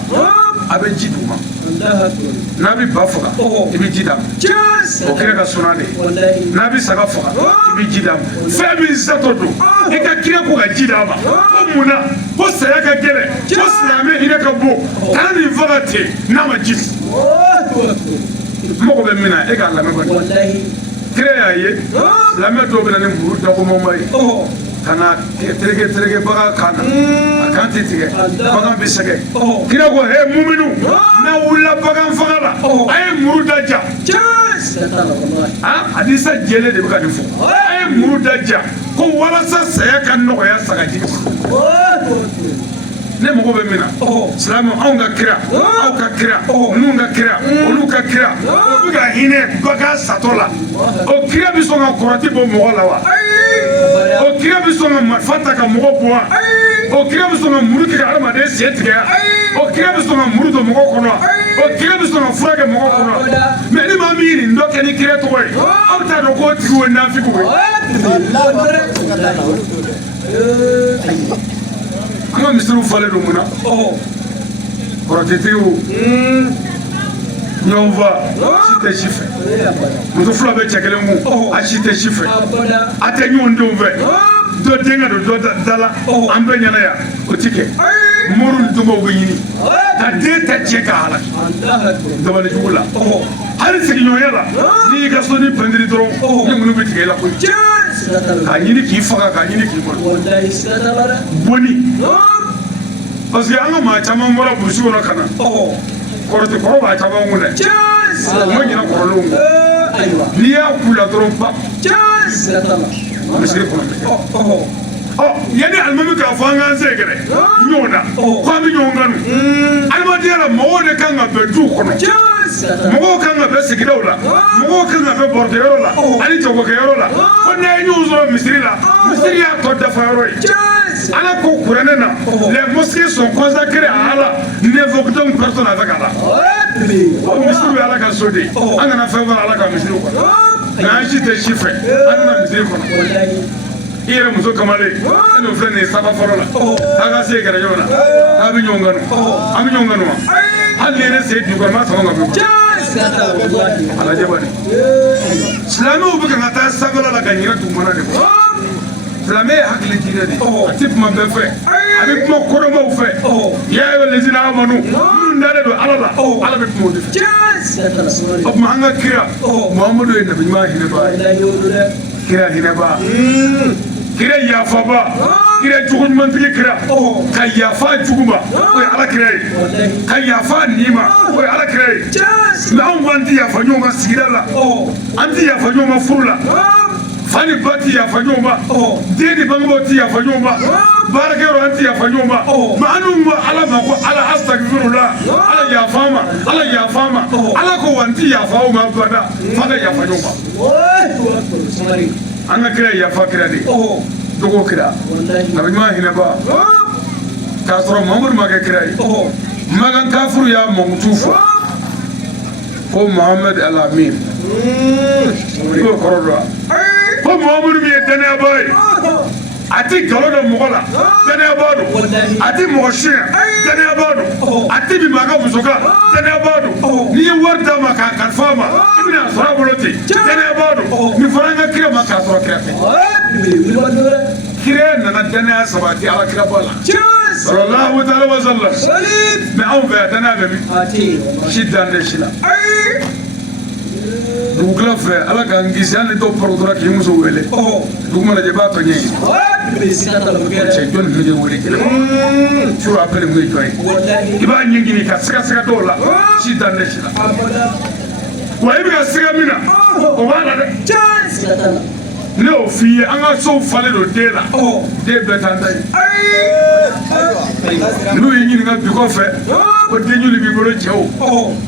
a bɛ ji d'u ma n'a bɛ ba faga i bɛ ji d'a ma o kira ka suna de ye n'a bɛ saga faga i bɛ ji d'a ma fɛn min satɔ don i ka kira ko ka ji d'a ma ko mun na ko saya ka gɛlɛn ko silamɛ hinɛ ka bon kana nin faga ten n'a ma ji mɔgɔ bɛ min na e k'a lamɛn kɔni kira y'a ye silamɛ dɔw bɛ na ni muru dagomama ye ka na tereke bagan kan na a kan tɛ tigɛ bagan bɛ sɛgɛn kira ko he muminu n'a wulila bagan faga la a ye muru da ja hadisa jɛlen de bɛ ka nin fɔ a ye muru da ja ko walasa saya ka nɔgɔya sagaji ne mago bɛ min na silamɛ anw ka kira aw ka kira ninnu ka kira olu ka kira o bɛ ka hinɛ bagan satɔ la o kira bɛ sɔn ka kɔrɔti bɔ mɔgɔ la wa o kira bɛ sɔn ka marifa ta ka mɔgɔ bɔ wa o kira bɛ sɔn ka muru tigɛ adamaden sen tigɛ o kira bɛ sɔn ka muru don mɔgɔ kɔnɔ o kira bɛ sɔn ka fura kɛ mɔgɔ kɔnɔ mɛ ni maa min ye nin dɔ kɛ ni kira tɔgɔ ye aw t'a dɔn k'o tigi ye nafigiw ye an ka misiriw falen don mun na kɔrɔtɛtigiw ɲɔgɔnfa si tɛ si fɛ muso fila bɛ cɛ kelen kun a si tɛ si fɛ a tɛ ɲɔgɔn denw fɛ dɔ den ka don dɔ da la an bɛɛ ɲɛna yan o ti kɛ mori ni donbaw bɛ ɲini ka den ta cɛ ka halaki dabalijugu la hali sigiɲɔgɔnya la n'i y'i ka so ni pɛntiri dɔrɔn ni minnu bɛ tigɛ i la koyi k'a ɲini k'i faga k'a ɲini k'i bolo bonni parce que an ka maa caman bɔra burusi kɔnɔ ka na kɔrɔtɛkɔrɔ b'a caman kun dɛ o ma ɲina kɔrɔlenw kɔ n'i y'a k'u la dɔrɔn ba misiri kɔnɔ bɛ kɛ yanni alimami k'a fɔ an k'an se gɛrɛ ɲɔgɔn na ko an bɛ ɲɔgɔn kanu adamadenya la mɔgɔw de kan ka bɛn duw kɔnɔ mɔgɔw kan ka bɛn sigidaw la mɔgɔw kan ka bɛn barokɛyɔrɔ la ani jagokɛyɔrɔ la ko n'a ye ɲɔgɔn sɔrɔ misiri la misiri y'a tɔ dafa yɔrɔ ye ala ko kuranɛ na les mosquées sont consacrées à Allah n'évoquons personne avec Allah o misiri bɛ ala ka so de an kana fɛn fara ala ka misiri kɔnɔ nka an si tɛ si fɛ an kana misiri kɔnɔ i yɛrɛ muso kamalen e n'o filɛ nin ye saba fɔlɔ la a ka se gɛrɛ ɲɔgɔn na a bɛ ɲɔgɔn kanu an bɛ ɲɔgɔn kanu wa hali ni yɛrɛ se dugukɔrɔ maa sɔngɔ ka bɛ ala jɛba de silamɛw bɛ ka taa sanfɛla la ka ɲinɛ dugumana de kɔ silamɛ ye hakili diinɛ de a tɛ kuma bɛɛ fɛ a bɛ kuma kɔrɔmaw fɛ y'a ye lezina amanu minnu dalen don ala la ala bɛ kuma o de fɛ o tuma an ka kira muhamadu ye nabi ɲuman hinɛba ye kira hinɛba kira yafaba kira juguɲumantigi kira ka yafa jugu ma o ye ala kira ye ka yafa nin ma o ye ala kira ye mɛ anw ko an tɛ yafa ɲɔgɔn ka sigida la an tɛ yafa ɲɔgɔn ka furu la fa ni ba tɛ yafa ɲɔgɔn ma den ni bangebaaw tɛ yafa ɲɔgɔn ma baarakɛyɔrɔ an tɛ yafa ɲɔgɔn ma mɛ an dun ko ala ma ko ala astagfirullah ala yafa an ma ala yafa an ma ala ko wa n tɛ yafa aw ma abada f'a ka yafa ɲɔgɔn ma an ka kira yafa kira de dogo kira nabi ɲuman hinɛba k'a sɔrɔ mamadu ma kɛ kira ye magan kafuru y'a mamutu fɔ ko muhammed alamin i b'o kɔrɔ dɔn ko muhamadu min ye danayaba ye a tɛ nkalon da mɔgɔ la danayaba don a tɛ mɔgɔ siɲɛ danayaba don a tɛ bin maa ka muso kan danayaba don n'i ye wari d'a ma k'a kalifa a ma i bɛna a sɔrɔ a bolo ten danayaba don nin fɔra an ka kira ma k'a sɔrɔ kira tɛ kira nana danaya sabati ala kira ba la sallallahu ta'ala wa sallam mɛ anw fɛ yan danaya bɛ min si dan tɛ si la dugukila fɛ ala k'an kisi hali ni dɔw pɔrɔtora k'i muso wele dugu mana jɛ i b'a tɔ ɲɛ ye cɛ jɔn ninnu de wele kelen sur appel mun ye jɔn ye i b'a ɲɛɲini ka siga dɔw la si dan tɛ si la wa i bɛ ka siga min na o b'a la dɛ ne y'o f'i ye an ka sow falen don den la den bɛɛ t'an ta ye n'u y'i ɲininka bi kɔfɛ ko den joli b'i bolo cɛw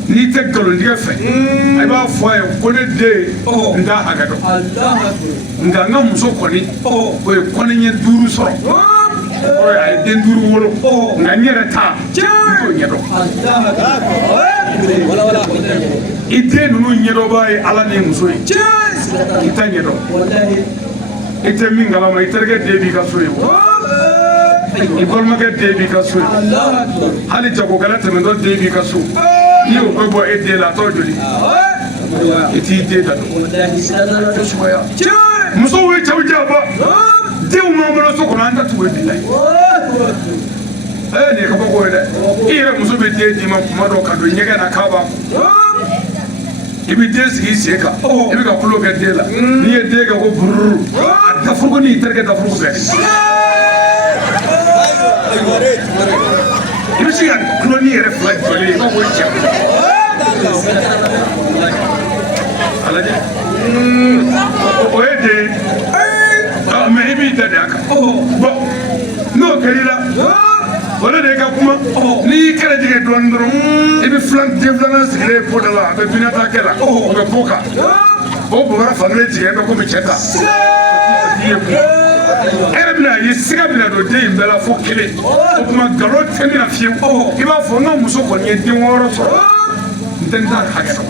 n'i tɛ nkalontigɛ fɛ i b'a fɔ a ye ko ne den n t'a hakɛ dɔn nka n ka muso kɔni o ye kɔni ɲɛ 5 sɔrɔ a ye den 5 wolo nka n yɛrɛ ta n t'o ɲɛdɔn i den ninnu ɲɛdɔnbaa ye Ala ni muso ye i t'a ɲɛdɔn i tɛ min kalama i terikɛ den b'i ka so ye i balimakɛ den b'i ka so ye hali jagokɛla tɛmɛtɔ den b'i ka so n'i y'o bɛɛ bɔ e den la a tɔ joli i t'i den da dɔn musow ye cɛw janfa denw m'an bolo so kɔnɔ an ta tugu bi la nin ye kabako ye dɛ i yɛrɛ muso bɛ den d'i ma kuma dɔ ka don ɲɛgɛn na k'a b'a i bɛ den sigi i sen kan i bɛ ka tulo kɛ den la n'i ye den kɛ ko bururu a dafuruko n'i terikɛ dafuruko bɛɛ i bɛ se ka tulo n'i yɛrɛ fila jɔlen i b'a fɔ cɛ a lajɛ o ye den mɛ i b'i da de a kan bɔn n'o kɛr'i la o de ka kuma n'i y'i kɛlɛ tigɛ dɔɔnin dɔrɔn i bɛ den filanan sigilen po da la a bɛ binata kɛ la o bɛ po kan o bobara fankelen tigɛ bɛ komi cɛ ta e yɛrɛ bɛna ye siga bɛna don den in bɛɛ la fo 1 o tuma nkalon tɛ min na fiyewu i b'a fɔ n ka muso kɔni ye den 6 sɔrɔ n tɛ n t'a hakɛ dɔn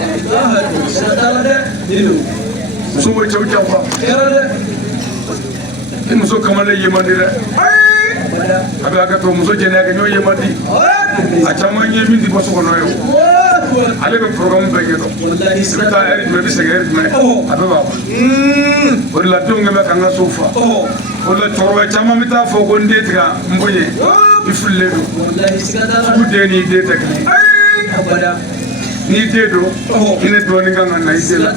muso bɛ cɛw janfa i muso kamalen ye man di dɛ a bɛ hakɛ to muso jɛnɛya kɛ ɲɔgɔn ye man di a caman ye min di bɔ so kɔnɔ ye ale bɛ programme bɛɛ ɲɛdɔn i bɛ taa heure jumɛn i bɛ segin heure jumɛn a bɛɛ b'a kɔnɔ o de la denw kɛ bɛ ka n ka so fa o de la cɛkɔrɔba caman bɛ taa fɔ ko n den tɛ ka n bonya i fililen don sugu den n'i den tɛ kelen n'i den don hinɛ dɔɔnin kan ka na i den la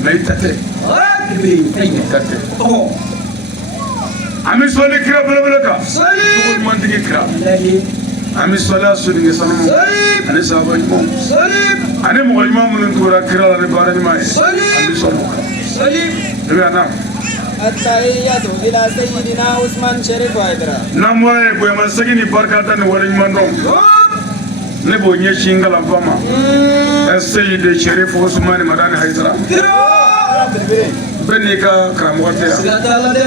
mɛ i ta tɛ an bɛ sɔli kira belebele kan cogo ɲumantigi kira an bɛ sɔli a sodenke sanumu ani sahaba ɲumanw ani mɔgɔ ɲuman minnu tugura kira la ni baara ɲuman ye an bɛ sɔli o kan i bɛ na التحية إلى سيدنا عثمان شريف هيدرا n'an bɔra yen bonyamasegin ni barika da ni waleɲuman dɔn ne b'o ɲɛsin n kalanfa ma Seyidi Sherif Usmani Madani Haidara bɛɛ n'i ka karamɔgɔ tɛ yan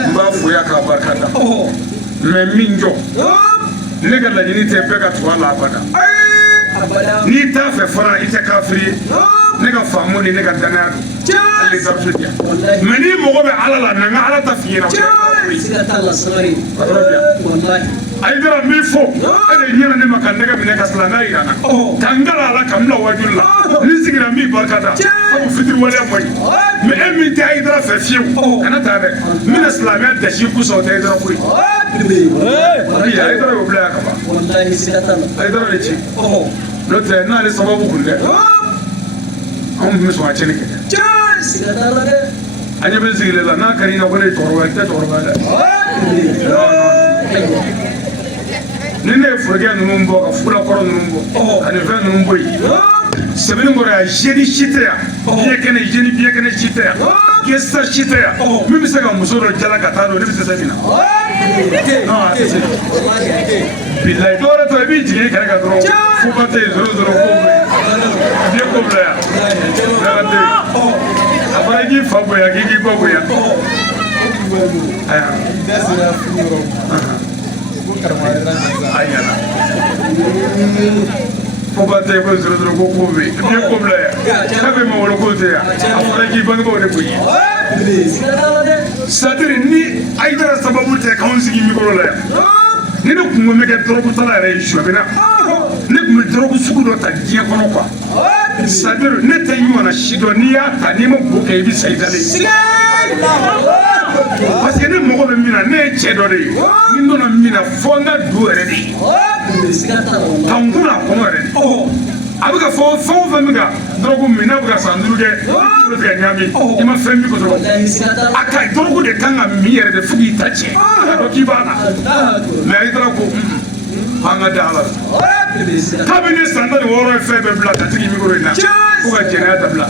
n b'a fo yan k'a barika da mɛ min jɔ ne ka laɲini tɛ bɛɛ ka tugu a la abada n'i t'a fɛ fana i tɛ kafiri ye ne ka faamu ni ne ka danaya don hali gariso diya mɛ n'i mago bɛ Ala la na n ka Ala ta f'i ɲɛna Haidara n b'i fo e de ɲɛna ne ma ka nɛgɛ minɛ ka silamɛya yira n na ka n gala a la ka n bila wajuli la ni sigira n b'i barika da sabu fitiri waleya man ɲi mɛ e min tɛ Haidara fɛ fiyewu kana taa dɛ n bɛna silamɛya dasi kusa o tɛ Haidara ko ye Haidara y'o bila yan ka ban Haidara de ci n'o tɛ n'ale sababu kun dɛ anw tun bɛ sɔn ka tiɲɛni kɛ a ɲɛ bɛ sigilen la n'a ka di i na ko ne ye cɛkɔrɔba ye n tɛ cɛkɔrɔba ye dɛ ni ne ye forokɛ ninnu bɔ ka fulakɔrɔ ninnu bɔ ka nin fɛn ninnu bɔ yen Sɛbɛnnikɔrɔ yan jeune si tɛ yan biyɛnkɛnɛ jeune biyɛnkɛnɛ si tɛ yan gesta si tɛ yan min bɛ se ka muso dɔ jala ka taa don ne bɛ dɛsɛ min na non a tɛ se bilayi dɔwɛrɛ tɛ i b'i jigin i kɛrɛ kan dɔrɔn fo ba tɛ yen zoro zoro ko diɲɛ ko bila yan n'a tɛ yen a fɔra i k'i fa bonya k'i k'i ba bonya a ɲɛna fo ba tɛ yen ko zoro zoro ko bɛ yen diɲɛ ko bila yan k'a bɛ mangoro ko tɛ yan a fɔra i k'i bangebaaw de bonya c'est à dire ni Haidara sababu tɛ k'anw sigi micro la yan ni ne kun ko n bɛ kɛ dɔrɔgutala yɛrɛ ye suɲɛbina ne kun bɛ dɔrɔgu sugu dɔ ta diɲɛ kɔnɔ quoi c'est à dire ne tɛ ɲɔgɔnna si dɔn n'i y'a ta n'i ma bo kɛ i bɛ sa i dalen parce que ne mago bɛ min na ne ye cɛ dɔ de ye ni n donna min na fo n ka du yɛrɛ de ye ka n kun a kɔnɔ yɛrɛ de a bɛ ka fɔ fɛn o fɛn bɛ ka dɔrɔgu min n'a bɛ ka san 5 kɛ i bolo tɛ ka ɲagami i ma fɛn min kosɔrɔ a ka dɔrɔgu de kan ka min yɛrɛ de fo k'i ta tiɲɛ a dɔn k'i b'a la mɛ Haidara ko an ka da Ala la kabini san 16 ye fɛn bɛɛ bila ka tigi micro in na ko ka jɛnɛya dabila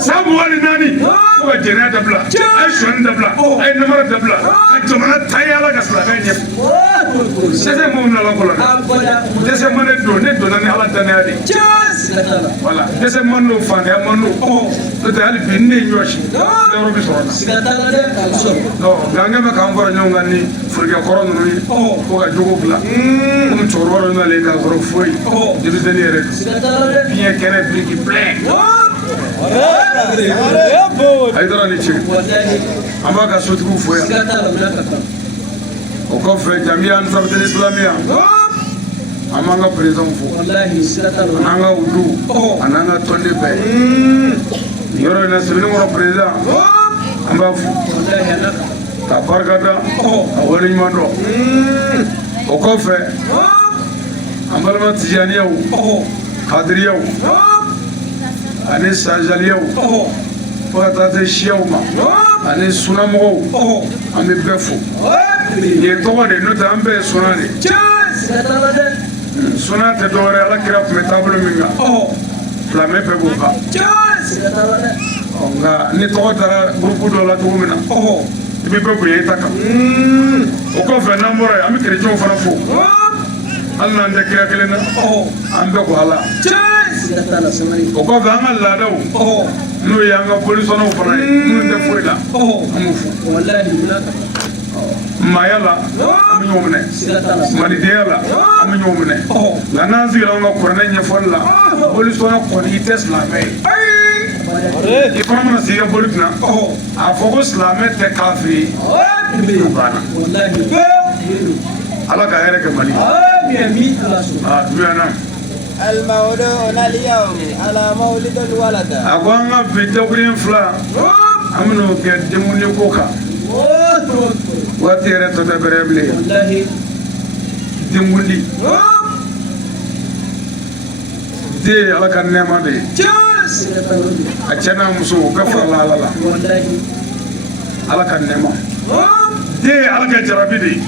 san 24 ko ka jɛnɛya dabila a ye sɔnni dabila a ye namara dabila a jamana ta yala ka silamɛ ɲɛ dɛsɛ mun nana fɔlɔ dɛsɛ man ne donna ni ala danaya de voilà dɛsɛ man n'o fantanya man n'o n'o tɛ hali bi ne ye ɲɔ si yɔrɔ bi sɔrɔ la nka an kɛlen bɛ k'an fara ɲɔgɔn kan ni forokɛ kɔrɔ ninnu ye ko ka jogo bila komi cɛkɔrɔba dɔ nalen k'a sɔrɔ foyi denmisɛnnin yɛrɛ biɲɛ kɛnɛ biriki plein a ye taara ni cɛ an b'a ka sotigiw fo yan o kɔfɛ jamiya ansarudin islamiya an b'an ka président fo an'an ka wudu an'an ka tɔnden bɛɛ nin yɔrɔ in na Sebenikɔrɔ président an b'a fo ka barika da ka waleɲuman dɔn o kɔfɛ an balima tijaniyaw kadiriyaw ani sajaliyaw fo ka taa se siyaw ma ani sunamɔgɔw an bɛ bɛɛ fo nin ye tɔgɔ de n'o tɛ an bɛɛ ye suna de suna tɛ dɔwɛrɛ ala kira tun bɛ taabolo min kan filamɛ bɛɛ b'o kan nka ni tɔgɔ taara gurupu dɔ la cogo min na i bɛ bɛɛ bonya i ta kan o kɔfɛ n'an bɔra yen an bɛ kerecɛnw fana fo hali n'an tɛ kira kelen na an bɛɛ ko ala o kɔfɛ an ka laadaw n'o ye an ka polisɔnnaw fana ye minnu tɛ foyi la an b'u fo maaya la an bɛ ɲɔgɔn minɛ malidenya la an bɛ ɲɔgɔn minɛ nka n'an sigira an ka kuranɛ ɲɛfɔli la polisɔnna kɔni i tɛ silamɛ ye i fana mana sigi i ka boli kunna a fɔ ko silamɛ tɛ kafiri ye a banna ala ka hɛrɛ kɛ Mali duyana المولود اليوم على مولد الولد a ko an ka bi dakuruɲɛ fila an bɛ n'o kɛ denkundi ko kan waati yɛrɛ tɔ tɛ bɛrɛ bilen denkundi den ala ka nɛɛma de ye a cɛ n'a muso u bɛɛ farala ala la ala ka nɛɛma den ala ka jarabi de ye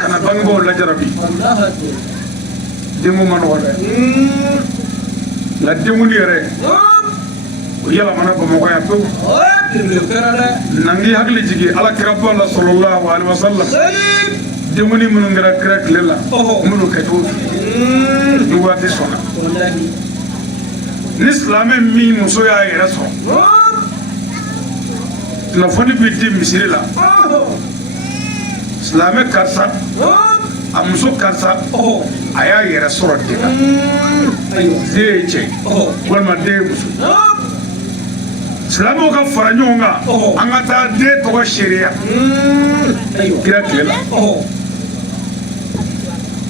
kana bangebaaw lajarabi denko ma nɔgɔ dɛ nka denkundi yɛrɛ o yɛlɛmana Bamakɔ yan pewu n'an k'i hakili jigin ala kira ba la sallallahu alaihi wasallam denkundi minnu kɛra kira tile la minnu kɛ cogo ni waati sɔnna ni silamɛ min muso y'a yɛrɛ sɔrɔ kunnafoni bɛ di misiri la silamɛ karisa a muso karisa a y'a yɛrɛ sɔrɔ den na den ye cɛ walima den ye muso silamɛw ka fara ɲɔgɔn kan an ka taa den tɔgɔ seereya kira tile la n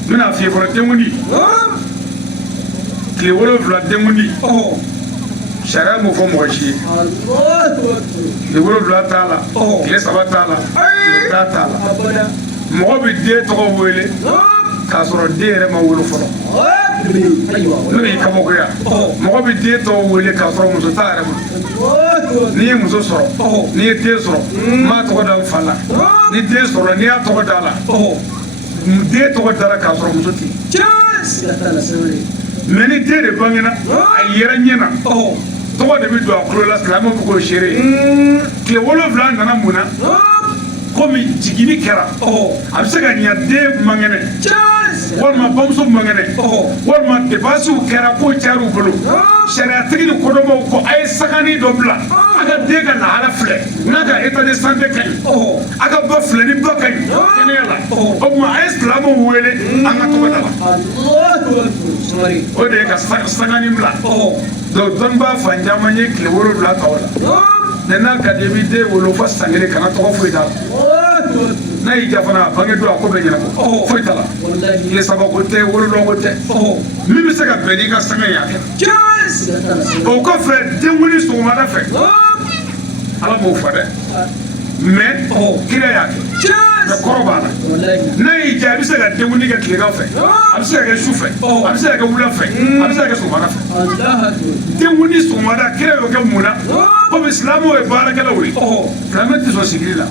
bɛna f'i ye fɔlɔ denkundi tile 7 denkundi sariya m'o fɔ mɔgɔ si ye tile 7 t'a la tile 3 t'a la tile 10 t'a la mɔgɔ bɛ den tɔgɔ wele k'a sɔrɔ den yɛrɛ ma wolo fɔlɔ n'o y'i kabakoya mɔgɔ bɛ den tɔgɔ wele k'a sɔrɔ muso t'a yɛrɛ bolo n'i ye muso sɔrɔ n'i ye den sɔrɔ n b'a tɔgɔ da n fa la ni den sɔrɔ n'i y'a tɔgɔ da la den tɔgɔ dara k'a sɔrɔ muso tɛ mɛ ni den de bangena a yɛrɛ ɲɛna tɔgɔ de bɛ don a tulo la silamɛw bɛ k'o seere tile 7 nana mun na komi jigini kɛra a bɛ se ka ɲɛ den mangɛnɛ walima bamuso mangɛnɛ walima depasiw kɛra ko cayara u bolo sariyatigi ni kodɔnbaw ko a ye sagani dɔ bila a ka den ka lahala filɛ n'a ka état de santé ka ɲi a ka ba filɛ ni ba ka ɲi kɛnɛya la o tuma a ye silamɛw wele an ka tɔgɔ da la o de ye ka sagani bila donc dɔnnibaa fan caman ye tile 7 ta o la n'a ka di i bɛ den wolo fo san 1 kana tɔgɔ foyi t'a la n'a y'i ja fana a bange don a ko bɛɛ ɲɛnabɔ foyi t'a la tile 3 ko tɛ wolodon ko tɛ min bɛ se ka bɛn n'i ka sanga y'a kɛ o kɔfɛ denkundi sɔgɔmada fɛ ala m'o fɔ dɛ mais kira y'a kɛ mɛ kɔrɔ b'a la n'a y'i ja a bɛ se ka denkundi kɛ tilegan fɛ a bɛ se ka kɛ su fɛ a bɛ se ka kɛ wula fɛ a bɛ se ka kɛ sɔgɔmada fɛ denkundi sɔgɔmada kira y'o kɛ mun na komi silamɛw ye baarakɛlaw ye silamɛ tɛ sɔn sigili la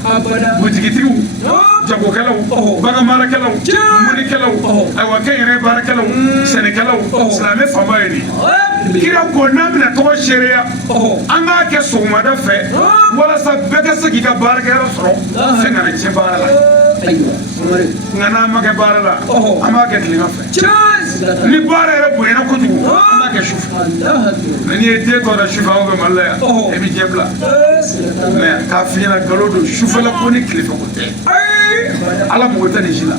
butigitigiw jagokɛlaw baganmarakɛlaw mɔnikɛlaw ayiwa kɛnyɛrɛ baarakɛlaw sɛnɛkɛlaw silamɛ fanba ye nin kira ko n'an bɛna tɔgɔ seereya an k'a kɛ sɔgɔmada fɛ walasa bɛɛ ka se k'i ka baarakɛyɔrɔ sɔrɔ fɛn kana tiɲɛ baara la nka n'an ma kɛ baara la an b'a kɛ tilegan fɛ ni baara yɛrɛ bonyana kojugu an b'a kɛ sufɛ mɛ n'i ye den tɔ da sufɛ anw fɛ Mali la yan i bɛ diɲɛ bila mɛ k'a f'i ɲɛna nkalon don sufɛla ko ni tilefɛ ko tɛ ala mago tɛ nin si la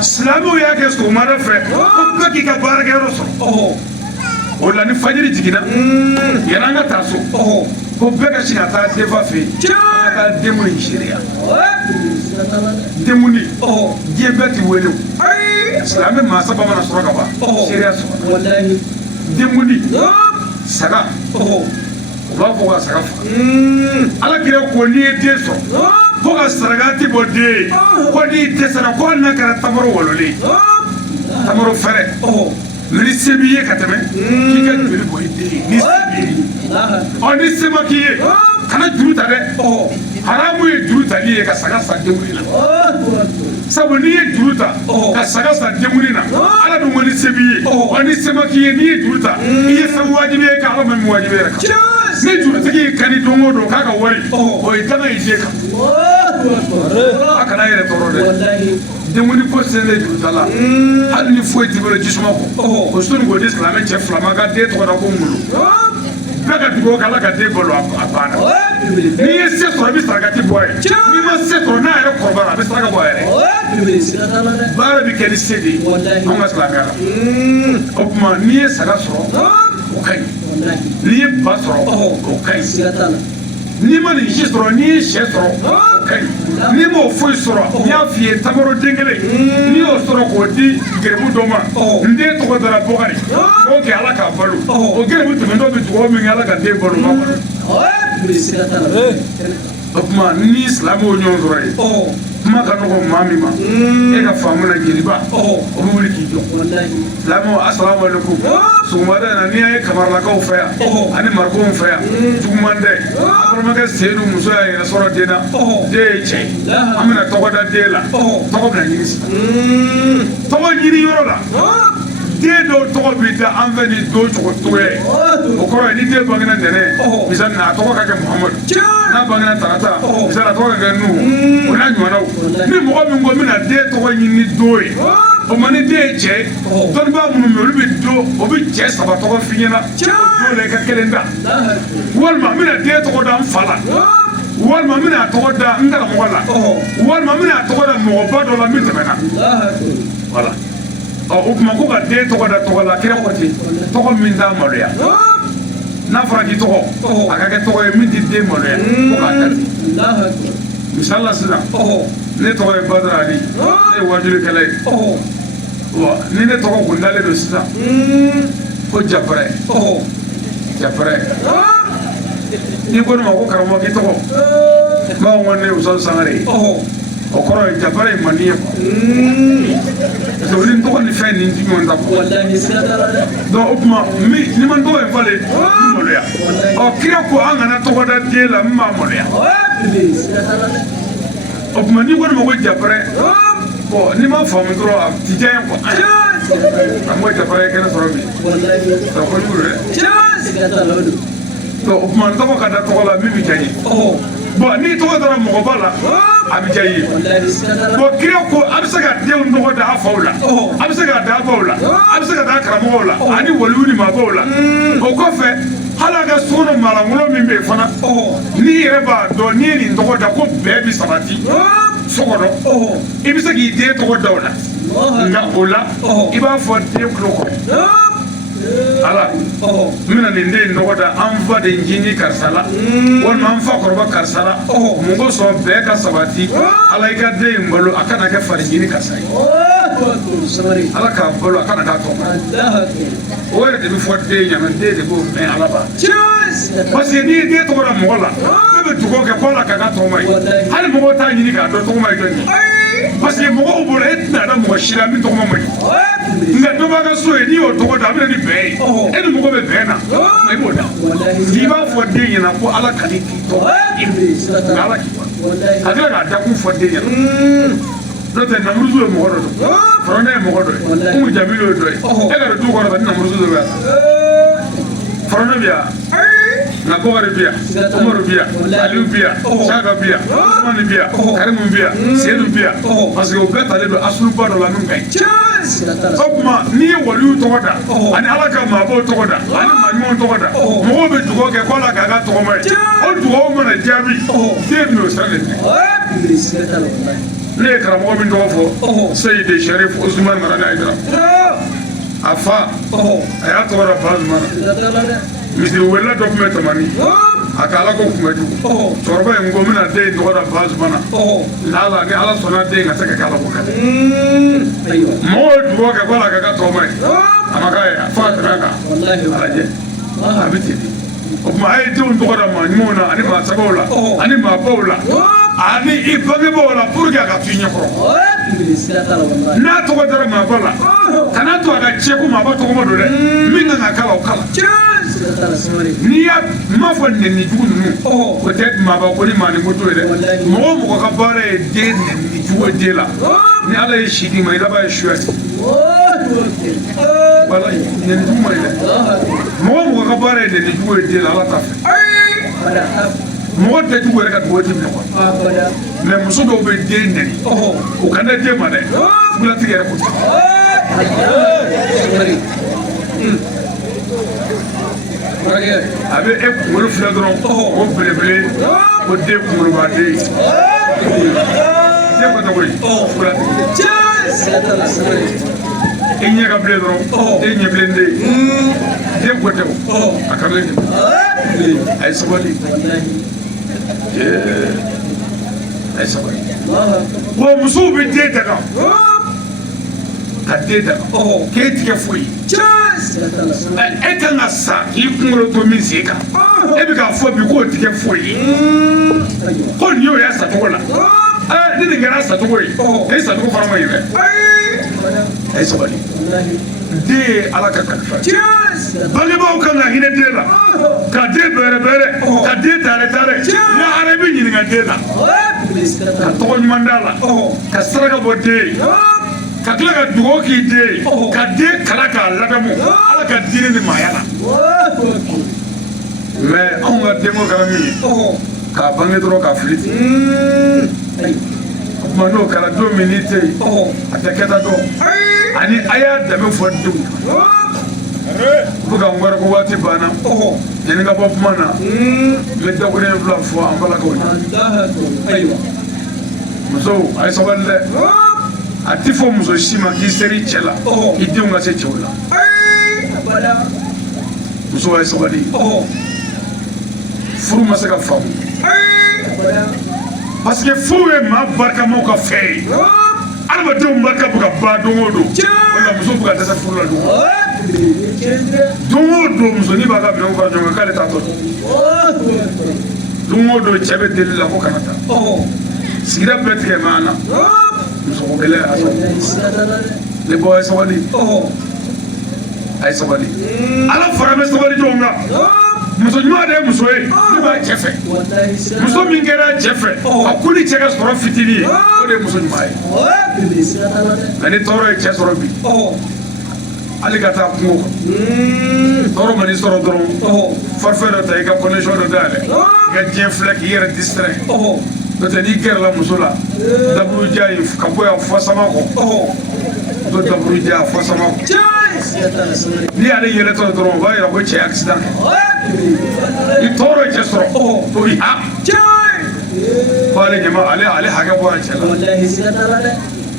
silamɛw y'a kɛ sɔgɔmada fɛ ko bɛɛ k'i ka baarakɛyɔrɔ sɔrɔ o la ni fajiri jiginna yanni an ka taa so ko bɛɛ ka sin ka taa denfa fɛ yen an ka taa denmuso in seereya denmuso diɲɛ bɛɛ ti wele o silamɛ maa saba mana sɔrɔ ka ban seereya sɔrɔ denmuso saga u b'a fɔ ka saga faga ala kira ko n'i ye den sɔrɔ ko ka saraka ti bɔ den ye ko n'i dɛsɛra ko hali n'a kɛra tamaro wololen tamaro fɛrɛ mɛ ni se b'i ye ka tɛmɛ k'i ka joli bɔ i den ye ni se b'i ye ni se ma k'i ye kana juru ta dɛ haramu ye juru tali ye ka saga san denkundi la sabu n'i ye juru ta ka saga san denkundi na ala dun ko ni se b'i ye ni se ma k'i ye n'i ye juru ta i ye fɛn wajibi ye ka ala ma min wajibi yɛrɛ kan ni jurutigi y'i kani don o don k'a ka wari o ye danga y'i den kan a kana yɛrɛ tɔɔrɔ dɛ denkundi ko selen juruta la hali ni foyi t'i bolo jisuma kɔ o soni ko di silamɛ cɛ fila ma ka den tɔgɔ da ko Ngolo bɛɛ ka dugawu kɛ ala ka den balo a banna n'i ye se sɔrɔ i bɛ sarakati bɔ a ye n'i ma se sɔrɔ n'a yɛrɛ kɔrɔbayara a bɛ saraka bɔ a yɛrɛ baara bɛ kɛ ni se de ye anw ka silamɛya la o tuma n'i ye saga sɔrɔ o ka ɲi n'i ye ba sɔrɔ o ka ɲi n'i ma nin si sɔrɔ n'i ye sɛ sɔrɔ o ka ɲi n'i m'o foyi sɔrɔ n y'a f'i ye tamaro den kelen n'i y'o sɔrɔ k'o di gɛrɛbu dɔ ma n den tɔgɔ dara Bɔkari k'o kɛ ala k'a balo o gɛrɛbu tɛmɛtɔ bɛ dugawu min kɛ ala ka den balo ma kɔnɔ o tuma ni silamɛw ɲɔgɔn sɔrɔ ye kuma ka nɔgɔ maa min ma e ka faamu na jeliba o bɛ wuli k'i jɔ silamɛw asalamualeykum sɔgɔmada in na n'i y'a ye kamaralakaw fɛ yan ani marikow fɛ yan juguman tɛ a balimakɛ Seyidu muso y'a yɛrɛ sɔrɔ den na den ye cɛ ye an bɛna tɔgɔ da den la tɔgɔ bɛna ɲini sisan tɔgɔ ɲini yɔrɔ la den dɔw tɔgɔ bɛ da an fɛ ni don cogo cogoya ye o kɔrɔ ye ni den bangena nɛnɛ misali la a tɔgɔ ka kɛ Muhamadu n'a bangena tarata misali a tɔgɔ ka kɛ Nuhu o n'a ɲɔgɔnnaw ni mɔgɔ min ko n bɛna den tɔgɔ ɲini ni don ye o ma ni den ye cɛ dɔnnibaa minnu bɛ olu bɛ don o bɛ cɛ saba tɔgɔ f'i ɲɛna o don la i ka kelen da walima n bɛna den tɔgɔ da n fa la walima n bɛna tɔgɔ da n karamɔgɔ la walima n bɛna tɔgɔ da mɔgɔba dɔ la min tɛmɛna voilà o tuma ko ka den tɔgɔ da tɔgɔ la kira ko ten tɔgɔ min t'a maloya n'a fɔra k'i tɔgɔ a ka kɛ tɔgɔ ye min tɛ den maloya ko k'a da ten misali la sisan ne tɔgɔ ye Badara Ali ne ye wajulikɛla ye ni ne tɔgɔ kun dalen don sisan ko Japarɛ n'i ko ne ma ko karamɔgɔ k'i tɔgɔ n b'a fɔ ko ne ye Usman Sangare ye o kɔrɔ ye Japarɛ ye mandi ye parce que ni tɔgɔ ni fɛn nin ti ɲɔgɔn ta donc o tuma ni ma tɔgɔ ye falen n maloya kira ko an kana tɔgɔ da den la n b'a maloya o tuma n'i ko ne ma ko Japarɛ n'i ma faamu dɔrɔn a ti diya n ye a ma Japarɛ kɛnɛ sɔrɔ bi a ko jugu dɛ donc o tuma n tɔgɔ ka da tɔgɔ la min bɛ diya n ye n'i tɔgɔ dara mɔgɔba la a bɛ diya i ye kira ko a bɛ se ka denw tɔgɔ da a faw la a bɛ se ka da a baw la a bɛ se ka da karamɔgɔw la ani waliyu ni maabaw la o kɔfɛ hali a ka so kɔnɔ maalankolon min bɛ yen fana n'i yɛrɛ b'a dɔn n'i ye nin tɔgɔ da ko bɛɛ bɛ sabati so kɔnɔ i bɛ se k'i den tɔgɔ da o la nka o la i b'a fɔ den tulo kɔrɔ ala n bɛna nin den in tɔgɔ da an fa de ncini karisa la walima an fa kɔrɔba karisa la mun kosɔn bɛɛ ka sabati ala i ka den in balo a kana kɛ fari ɲini karisa ye ala k'a balo a kana k'a tɔgɔ o yɛrɛ de bɛ fɔ den ɲɛna den de b'o mɛn ala ba parce que n'i ye den tɔgɔ da mɔgɔ la bɛɛ bɛ dugawu kɛ ko ala ka k'a tɔgɔma ye hali mɔgɔw t'a ɲini k'a dɔn tɔgɔma ye jɔn ye parce que mɔgɔw bolo e tɛna da mɔgɔ si la min tɔgɔma man ɲi nka dɔ b'a ka so ye n'i y'o tɔgɔ da a bɛ na ni bɛn ye e ni mɔgɔ bɛ bɛn na i b'o da n'i b'a fɔ den ɲɛna ko ala ka di k'i tɔgɔ nka ala k'i a tila k'a dakun fɔ den ɲɛna n'o tɛ namuruzu ye mɔgɔ dɔ don Fɔrɔnɛ ye mɔgɔ dɔ ye Umu Jamilu ye dɔ ye e ka don du kɔnɔ ni namuruzu dɔ bɛ yan Fɔrɔnɛ bɛ yan nka Bɔkari bɛ yan Umaru bɛ yan Aliyu bɛ yan Saka bɛ yan Usmani bɛ yan Karimu bɛ yan Seyidu bɛ yan parce que o bɛɛ talen don asuluba dɔ la min ka ɲi o tuma n'i ye waliyu tɔgɔ da ani Ala ka maabaw tɔgɔ da ani maa ɲumanw tɔgɔ da mɔgɔw bɛ dugawu kɛ ko Ala k'a ka tɔgɔma ye o dugawu mana jaabi den bɛ o sira de fɛ ne ye karamɔgɔ min tɔgɔ fɔ Seyidi Sharif Usmani Marada Hayidara a fa a y'a tɔgɔ da Bazumana misiri wɛrɛ dɔ tun bɛ tamani a ka Ala ko kun bɛ jugu cɛkɔrɔba in ko n bɛna den in tɔgɔ da Bazumana lala ni Ala sɔnna den ka se ka kɛ Ala ko kɛ mɔgɔw ye dugawu kɛ ko Ala k'a ka tɔgɔma ye a ma k'a ye a fɔ a tɛmɛ a kan a lajɛ a bɛ ten o tuma a ye denw tɔgɔ da maa ɲumanw na ani maa sabaw la ani maa baw la ani i bangebaaw la pour que a ka to i ɲɛkɔrɔ n'a tɔgɔ dara maaba la kana to a ka tiɲɛ ko maaba tɔgɔma don dɛ min kan ka kala o kala n'i y'a ma fɔ nɛnijugu ninnu o tɛ maaba ko ni maaninko to ye dɛ mɔgɔ o mɔgɔ ka baara ye den nɛnijugu ye den la ni Ala ye si d'i ma i laban ye suya de walayi nɛnijugu ma ye dɛ mɔgɔ o mɔgɔ ka baara ye nɛnijugu ye den la Ala t'a fɛ mɔgɔ tɛ jugu yɛrɛ ka dugawu ti minɛ quoi mais muso dɔw bɛ den nɛni o ka ne den ma dɛ fulatigi yɛrɛ ko tɛ a bɛ e kunkolo filɛ dɔrɔn o belebele o den kunkoloba den den kɔtɛ koyi fulatigi e ɲɛ ka bilen dɔrɔn den ɲɛ bilen den den kɔtɛ o a ka bilen a ye sabali a ye sabali wa musow bɛ den daga ka den daga k'e tigɛ foyi e kan ka sa k'i kunkolo to min sen kan e bɛ k'a fɔ bi k'o tigɛ foyi ko nin y'o y'a sacogo la ni nin kɛra sacogo ye e sacogo fana ma ɲi dɛ a ye sabali den ye Ala ka kalifa bangebaaw kan ka hinɛ den la ka den bɛrɛbɛrɛ ka den tare lahara i bɛ ɲininka den na ka tɔgɔ ɲuman d'a la ka saraka bɔ den ye ka tila ka dugawu k'i den ye ka den kala k'a ladamu Ala ka diinɛ ni maaya la mais anw ka denko kɛra min ye k'a bange dɔrɔn ka fili ten o tuma n'o kɛra don min n'i tɛ yen a tɛ kɛta dɔn ani a y'a danbe fɔ denw bɛ ka n gwɛrɛ ko waati banna yanni ka bɔ kuma na n bɛ dakuruɲɛ fila fɔ an balakaw ye musow a ye sabali dɛ a ti fɔ muso si ma k'i seri cɛ la i denw ka se cɛw la musow a ye sabali furu ma se ka faamu parce que furu ye maa barikamaw ka fɛn ye adamadenw barika bɛ ka ban don o don wala muso bɛ ka dɛsɛ furu la don o don musonin b'a ka minɛnw fara ɲɔgɔn kan k'ale t'a tɔ don o don cɛ bɛ deli la ko kana taa sigida bɛɛ tigɛ mɛ an na musoko gɛlɛya y'a sɔrɔ ne bɔ a ye sabali a ye sabali Ala fara bɛ sabali jɔnw kan muso ɲuman de ye muso ye ne b'a cɛ fɛ muso min kɛra cɛ fɛ a ko ni cɛ ka sɔrɔ fitinin ye o de ye muso ɲuman ye nka ni tɔɔrɔ ye cɛ sɔrɔ bi hali ka taa kungo kan tɔɔrɔ ma n'i sɔrɔ dɔrɔn forfait dɔ ta i ka connexion dɔ dayɛlɛ i ka diɲɛ filɛ k'i yɛrɛ distrait n'o tɛ n'i gɛrɛla muso la daburuja ye ka bɔ yan fɔ sama kɔ to daburuja fɔ sama kɔ n'i y'ale yɛlɛtɔ dɔrɔn o b'a yira ko cɛ ye accident kɛ i tɔɔrɔ ye cɛ sɔrɔ o bi ha ko ale ɲɛma ale hakɛ bɔra cɛ la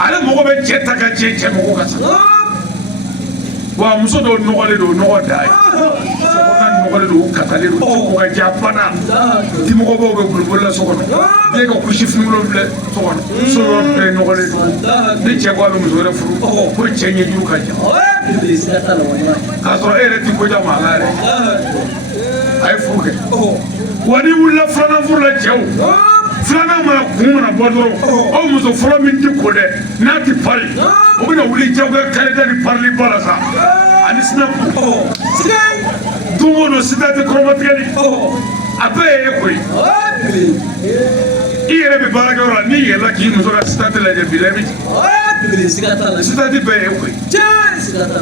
ale mago bɛ cɛ ta ka cɛ mago ka sa wa muso dɔw nɔgɔlen don nɔgɔ da ye sokɔnɔna nɔgɔlen don u katalen don cogo ka ja bana dimɔgɔbaw bɛ boliboli la so kɔnɔ den ka kusi finikolon filɛ so kɔnɔ so yɔrɔ bɛɛ nɔgɔlen don ni cɛ ko a bɛ muso wɛrɛ furu ko cɛ ɲɛjugu ka jan k'a sɔrɔ e yɛrɛ ti ko ja ma a la yɛrɛ a ye furu kɛ wa ni wulila filanan furu la cɛw filanan mana kun mana bɔ dɔrɔn aw muso fɔlɔ min ti ko dɛ n'a ti pari o bɛna wuli jagoya karida ni parili ba la sa ani sinapu don o don sida tɛ kɔrɔmatigɛli a bɛɛ ye e koyi i yɛrɛ bɛ baarakɛyɔrɔ la n'i yɛlɛla k'i muso ka sitati lajɛ bi la i bɛ jigin sitati bɛɛ ye koyi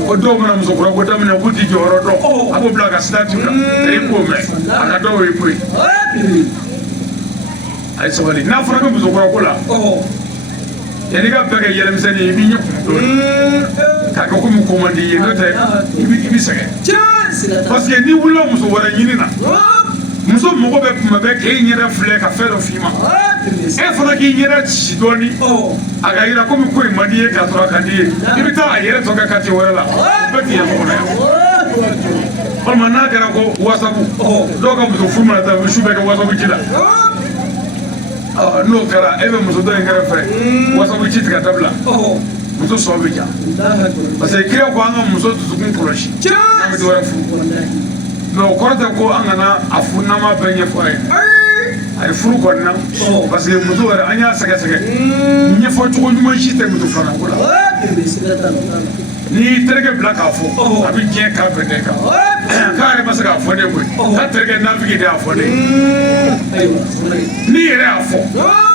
o dɔw mana musokɔrɔba ko daminɛ k'u ti jɔyɔrɔ dɔn a b'o bila ka sitati la e k'o mɛn a ka dɔw ye koyi a ye sabali n'a fɔra bɛ musokɔrɔba ko la yanni ka bɛɛ kɛ yɛlɛmisɛnnin ye i b'i ɲɛ kun dɔɔnin k'a kɛ komi ko man di ye n'o tɛ i bɛ sɛgɛn parce que n'i wulila muso wɛrɛ ɲini na muso mago bɛ kuma bɛɛ k'e ɲɛda filɛ ka fɛn dɔ f'i ma e fana k'i ɲɛda ci dɔɔnin a ka yira komi ko in man di ye k'a sɔrɔ a ka di ye i bɛ taa a yɛrɛ tɔ kɛ kati wɛrɛ la bɛɛ t'i yɛ ɲɔgɔn na yan walima n'a kɛra ko wasapu dɔw ka muso furu mana taa u bɛ su bɛɛ kɛ wasapu ji la n'o kɛra e bɛ muso dɔ in kɛrɛfɛ wasapu ci tigɛ dabila muso sɔn bɛ ja parce que kira ko an ka muso dusukun kɔlɔsi n'an bɛ dɔ wɛrɛ furu mais o kɔrɔ tɛ ko an kana a furunama bɛɛ ɲɛfɔ a ye a ye furu kɔnɔna parce que muso yɛrɛ an y'a sɛgɛsɛgɛ ɲɛfɔ cogo ɲuman si tɛ muso filanan ko la n'i y'i terikɛ bila k'a fɔ a bɛ diɲɛ k'a bɛɛ kɛ kan k'a yɛrɛ ma se k'a fɔ ne koyi k'a terikɛ nafigi de y'a fɔ ne n'i yɛrɛ y'a fɔ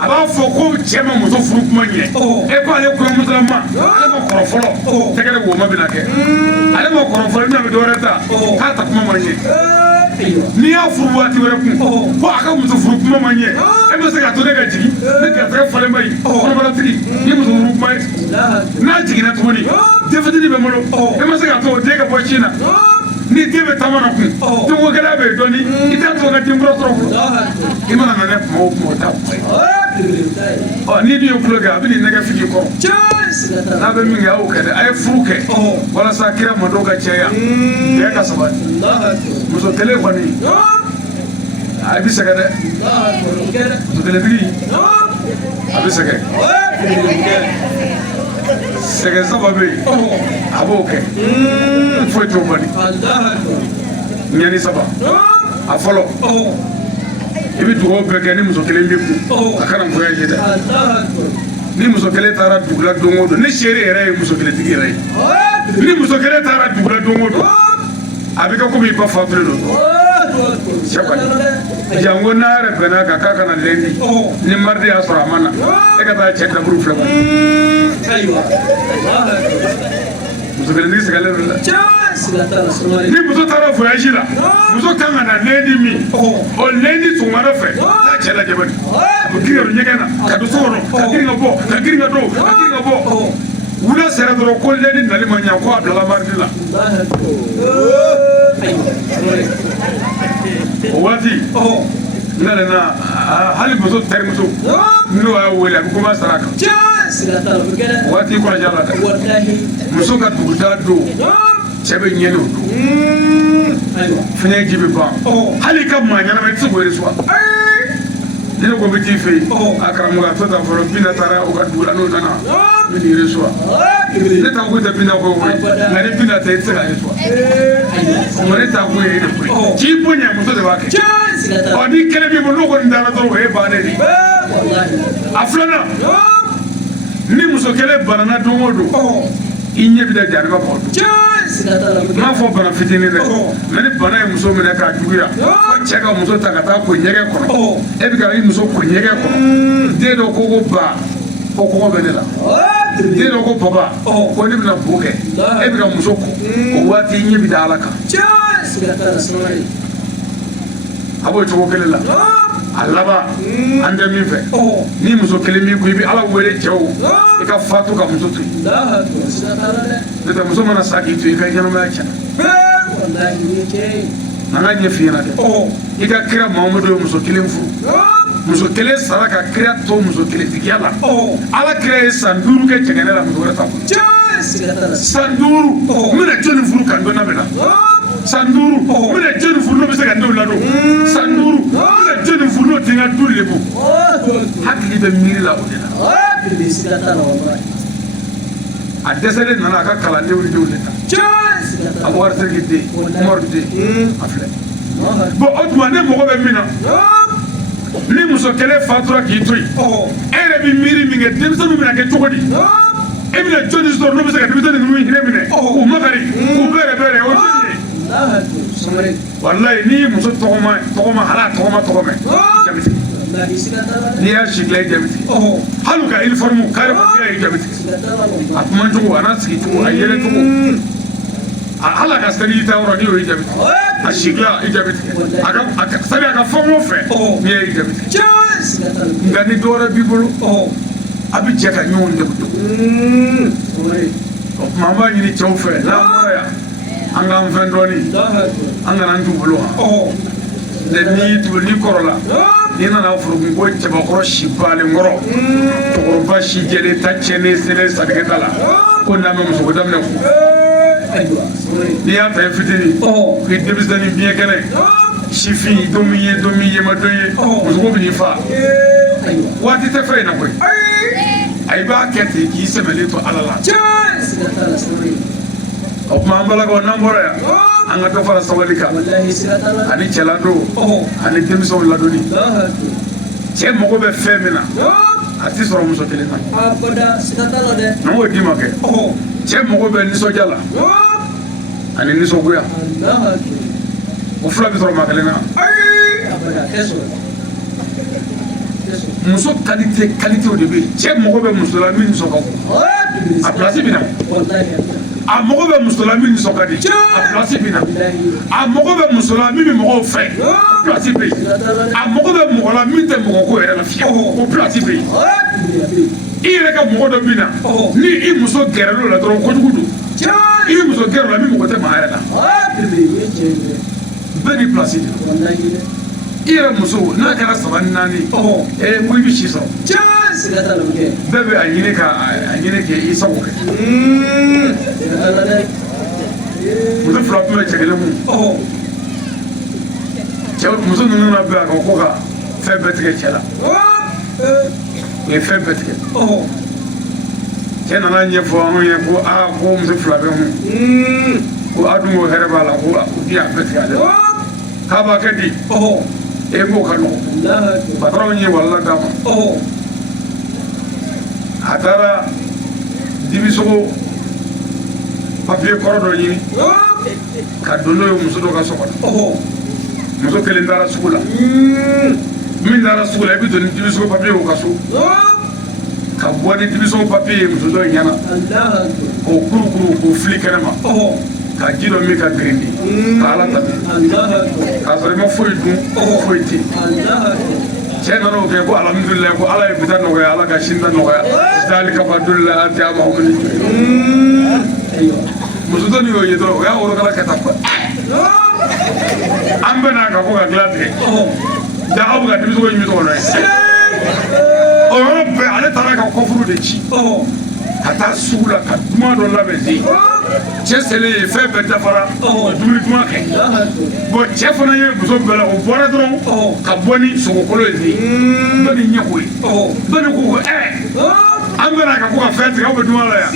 a b'a fɔ ko cɛ ma muso furu kuma ɲɛ e ko ale kɔɲɔmusolama ale ma kɔrɔ fɔlɔ tɛgɛ de woma bɛna kɛ ale ma kɔrɔ fɔlɔ bɛna bɛ dɔ wɛrɛ ta k'a ta kuma ma ɲɛ n'i y'a furu waati wɛrɛ kun ko a ka muso furu kuma ma ɲɛ e ma se ka to ne ka jigin ne garisɛgɛ falen ma ɲi kɔnɔbaratigi ni muso furu kuma ye n'a jiginna tuguni den fitinin bɛ n bolo e ma se ka to o den ka bɔ sin na ni den bɛ taama na kun denko gɛlɛya bɛ yen dɔɔni i t'a to ka den kura sɔrɔ fɔlɔ i mana na ne kuma o kuma o t'a kuma ye n'i dun ye tulo kɛ a bɛ n'i nɛgɛ figi kɔrɔ n'a bɛ min kɛ a y'o kɛ dɛ a ye furu kɛ walasa kira mɔdenw ka caya bɛɛ ka sabati muso kelen kɔni a bɛ sɛgɛn dɛ muso kelentigi a bɛ sɛgɛn sɛgɛn saba bɛ yen a b'o kɛ foyi t'o bali ɲɛni saba a fɔlɔ i bɛ dugawu bɛɛ kɛ ni muso kelen b'i kun a kana voyage dɛ ni muso kelen taara dugu la don o don ni seere yɛrɛ ye muso kelentigi yɛrɛ ye ni muso kelen taara dugu la don o don a bɛ kɛ komi i ba fatulen don cɛ kɔni jango n'a yɛrɛ bɛnna kan k'a kana lɛndi ni maridi y'a sɔrɔ a ma na e ka taa cɛ daburu filɛ kɔni muso kelentigi sɛgɛlen don dɛ ni muso taara voyage la muso kan ka na lɛndi min o lɛndi sɔgɔmada fɛ taa cɛ lajɛ bani a bɛ girin ka don ɲɛgɛn na ka don so kɔnɔ ka girin ka bɔ ka girin ka don ka girin ka bɔ wula sera dɔrɔn ko lɛndi nali ma ɲɛ ko a bilala maridi la o waati n nana hali muso terimuso n'o y'a wele a bɛ koman sara kan o waati kɔnɔja la dɛ muso ka dugutaa don cɛ bɛ ɲɛni o don fiɲɛ ji bɛ ban hali ka maa ɲɛnama i tɛ se k'o reçoit ni ne ko n bɛ t'i fɛ yen a karamɔgɔ a to tan fɔlɔ Binta taara o ka dugu la n'o nana n bɛ n'i reçoit ne t'a kun tɛ Binta ko koyi nka ni Binta tɛ i tɛ se k'a reçoit o ma ne t'a kun ye e de koyi k'i bonya muso de b'a kɛ ni kɛlɛ b'i bolo n'o kɔni dara dɔrɔn o ye bannen de a filanan ni muso kelen banana don o don i ɲɛ bɛ da jariba kɔ n'a fɔ bana fitinin dɛ mɛ ni bana ye muso minɛ k'a juguya fo cɛ ka muso ta ka taa ko ɲɛgɛn kɔnɔ e bɛ ka i muso ko ɲɛgɛn kɔnɔ den dɔ ko ba ko kɔgɔ bɛ ne la den dɔ ko baba ko ne bɛna bo kɛ e bɛ ka muso ko o waati i ɲɛ bɛ da Ala kan a b'o cogo kelen la a laban an tɛ min fɛ ni muso kelen b'i kun i bɛ Ala wele cɛw i ka fatu ka muso to yen n'o tɛ muso mana sa k'i to yen i ka ɲɛnamaya tiɲɛna an ka ɲɛ f'i ɲɛna dɛ i ka kira Mahamadu ye muso kelen furu muso kelen sara ka kira to muso kelentigiya la Ala kira ye san 5 kɛ cɛgɛnɛ la muso wɛrɛ ta furu san 5 n bɛna jɔnni furu kan dɔnna bɛ na san 5 n bɛna jɔnni furu n'o bɛ se ka denw ladon san 5 n bɛna jɔnni furu n'o tɛ n ka du lebu hakili bɛ miiri la o de la a dɛsɛlen nana a ka kalandenw ni denw de ta Abubakari den Umaru den a filɛ bon o tuma ne mago bɛ min na ni muso kelen fatura k'i to yen e yɛrɛ bɛ miiri min kɛ denmisɛnninw bɛna kɛ cogo di e bɛna jɔnni sɔrɔ n'o bɛ se ka denmisɛnnin ninnu hinɛ minɛ k'u makari k'u bɛrɛ bɛrɛ o jɔnni ye walayi n'i ye muso tɔgɔma hali a tɔgɔma tɔgɔ mɛn jabi n'i y'a sigila i jaabi tigɛ hali u ka uniforme carrément n'i y'a jaabi tigɛ a kuma cogo a n'a sigi cogo a yɛlɛ cogo hali a ka seli ta yɔrɔ n'i y'o jaabi tigɛ a sigila i jaabi tigɛ a ka sani a ka fɛn o fɛn n'i y'a jaabi tigɛ nka ni dɔ wɛrɛ b'i bolo a bɛ jɛ ka ɲɔgɔn dɛmɛ o tuma an b'a ɲini cɛw fɛ n'an bɔra yan an k'an fɛn dɔɔni an kana an t'u bolo n'i kɔrɔla n'i nana forokun ko cɛbakɔrɔ si balen kɔrɔ cɛkɔrɔba si jɛlen ta cɛnnen selen sadigɛ ta la ko n'an bɛ muso ko daminɛ ko n'i y'a ta ye fitinin k'i denmisɛnnin biɲɛ kɛnɛ sifin don min ye ma dɔn ye muso ko bɛ n'i fa waati tɛ fɛn in na koyi a b'a kɛ ten k'i sɛmɛlen to ala la o tuma an balakaw n'an bɔra yan an ka dɔ fara sabali kan ani cɛladon ani denmisɛnw ladonni cɛ mago bɛ fɛn min na a tɛ sɔrɔ muso kelen na n'an y'o d'i ma kɛ cɛ mago bɛ nisɔndiya la ani nisɔngoya o fila bɛ sɔrɔ maa kelen na muso qualité o de bɛ yen cɛ mago bɛ muso la min nisɔn ka bon a place bɛ na a mago bɛ muso la min nisɔn ka di a place bɛ na a mago bɛ muso la min bɛ mɔgɔw fɛ o place bɛ yen a mago bɛ mɔgɔ la min tɛ mɔgɔ ko yɛrɛ la fiyewu o place bɛ yen i yɛrɛ ka mɔgɔ dɔ bɛ na ni i muso gɛrɛl'o la dɔrɔn kojugu don i ye muso gɛrɛ o la min mɔgɔ tɛ maa yɛrɛ la bɛɛ ni place de don i yɛrɛ muso n'a kɛra 3 ni 4 ko i bɛ si sɔrɔ bɛɛ bɛ a ɲini k'i sago kɛ muso fila tun bɛ cɛ kelen mun muso ninnu na bɛn a kan ko ka fɛn bɛɛ tigɛ cɛ la u ye fɛn bɛɛ tigɛ cɛ nana ɲɛfɔ anw ye ko ko muso fila bɛ mun ko a dun ko hɛrɛ b'a la ko di a bɛɛ tigɛ ale la k'a b'a kɛ di e b'o ka nɔgɔ patɔrɔn ye walala d'a ma a taara dibisogo papiye kɔrɔ dɔ ɲini ka don n'o ye muso dɔ ka so kɔnɔ muso kelen taara sugu la min taara sugu la i bɛ don ni dibisogo papiye o ka so ka bɔ ni dibisogo papiye ye muso dɔ ɲɛna k'o kurukuru k'o fili kɛnɛma ka ji dɔ min ka girindi ka ala tabi k'a sɔrɔ i ma foyi dun foyi tɛ cɛ nana o kɛ ko alhamdulilayi ko ala ye bita nɔgɔya ala ka sinta nɔgɔya dalika fadulila ati a mahamuni muso dɔ nin y'o ye dɔrɔn o y'a worokala ka taa an bɛɛ n'a ka ko ka dilan tigɛ ja aw bɛ ka denmisɛnw ɲimi tɔgɔ ye o yɔrɔ bɛɛ ale taara ka kɔfuru de ci ka taa sugu la ka duman dɔ labɛn ten cɛ selen ye fɛn bɛɛ dafara dumuni duman kɛ bon cɛ fana ye muso bɛɛ la o bɔra dɔrɔn ka bɔ ni sogokolo ye ten dɔ ni ɲɛko ye dɔ ni ko ko an bɛna ka ko ka fɛn tigɛ aw bɛ duman la yan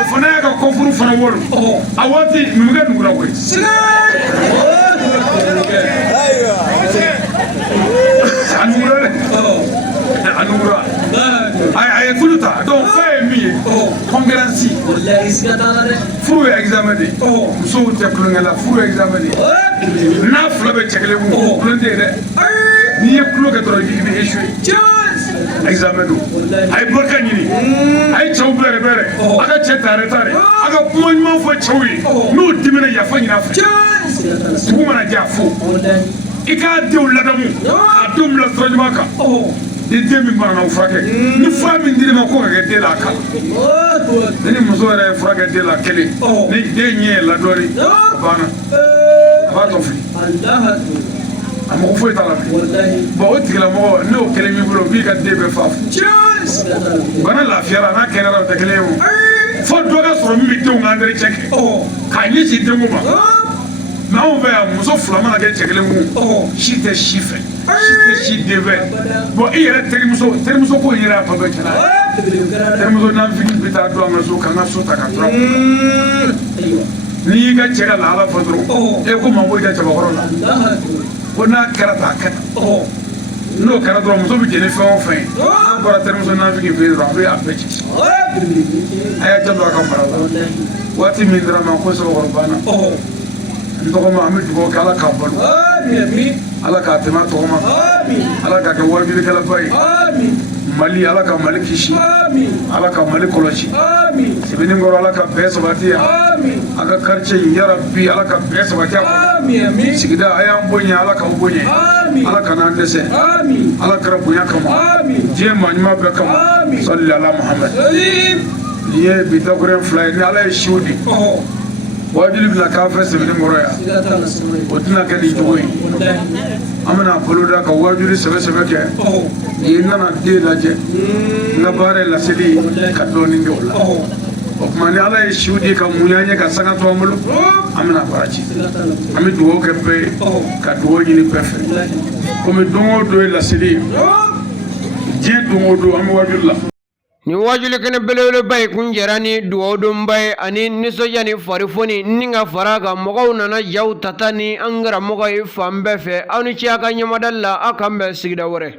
o fana y'a ka kɔfuru fana wɔri a waati numukɛ nugura koyi a nugura dɛ a nugura a ye tulu ta donc fɛn ye min ye concurrence furu ye examen de ye musow tɛ kulonkɛ la furu ye examen de ye n'a fila bɛ cɛ kelen kun kulon tɛ ye dɛ n'i ye kulo kɛ dɔrɔn i bɛ échouer examen don a ye barika ɲini a ye cɛw bɛrɛ bɛrɛ a ka cɛ tare tare a ka kuma ɲuman fɔ cɛw ye n'o dimina yafa ɲini a fɛ dugu mana jɛ a fo i k'a denw ladamu k'a denw bila sira ɲuman kan ni den min banana o furakɛ ni fura min dir'i ma ko ka kɛ den la a kala ni muso yɛrɛ ye fura kɛ den la kelen ni den ɲɛ ye ladɔnni a banna a b'a tɔ fili a mɔgɔ foyi t'a la bilen bon o tigilamɔgɔ n'o kelen b'i bolo o b'i ka den bɛɛ fa bana lafiyara n'a kɛnɛyara o tɛ kelen ye o fo dɔ ka sɔrɔ min bɛ denw ka entretien kɛ k'a ɲɛsin denko ma mɛ anw fɛ yan muso fila mana kɛ cɛ kelen kun si tɛ si fɛ si tɛ si den fɛ bon i yɛrɛ terimuso ko yɛrɛ y'a tɔ bɛɛ kɛnɛ terimuso nanfini bɛ taa don an ka so k'an ka so ta ka tura n'i y'i ka cɛ ka lahala fɔ dɔrɔn e ko maa ko i ka cɛbakɔrɔ la ko n'a kɛra tan a kɛ tan n'o kɛra dɔrɔn muso bɛ jɛ ni fɛn o fɛn ye n'a bɔra terimuso nanfini fɛ yen dɔrɔn a bɛ a bɛɛ ci a y'a janto a ka mara la waati min dira ma ko sabakɔrɔ banna Ndogoma ami dugo kala ka bolu amin ala ka tema togoma amin ala ka ke wajuli kala bay amin mali ala ka mali kishi amin ala ka mali kolochi amin sibini ngoro ala ka beso batia amin aka karche ya rabbi ala ka beso batia amin amin sigida ayam bonya ala ka bonye amin ala ka nan dese amin ala ka bonya kama amin je manima be kama amin sallallahu ala muhammad ye bitagore fly ni ala shudi wajuli bila kafa sibini ngoro ya otuna ka di joyi amana boloda ka wajuli sebe ke yinana de laje na bare la sidi ka doni ngola o mani ala shudi ka munyanye ka sanga to amulu amana barachi ami duwo ke pe ka duwo ni pefe ko me dongo do la sidi je dongo do am wajulla ni wajuli kene belele bay kun jarani duwodum bay ani nisoja ni farifoni ninga faraga mogaw nana jaw tatani angara mogay fambe fe anu ci aka nyamadalla akambe sigida wore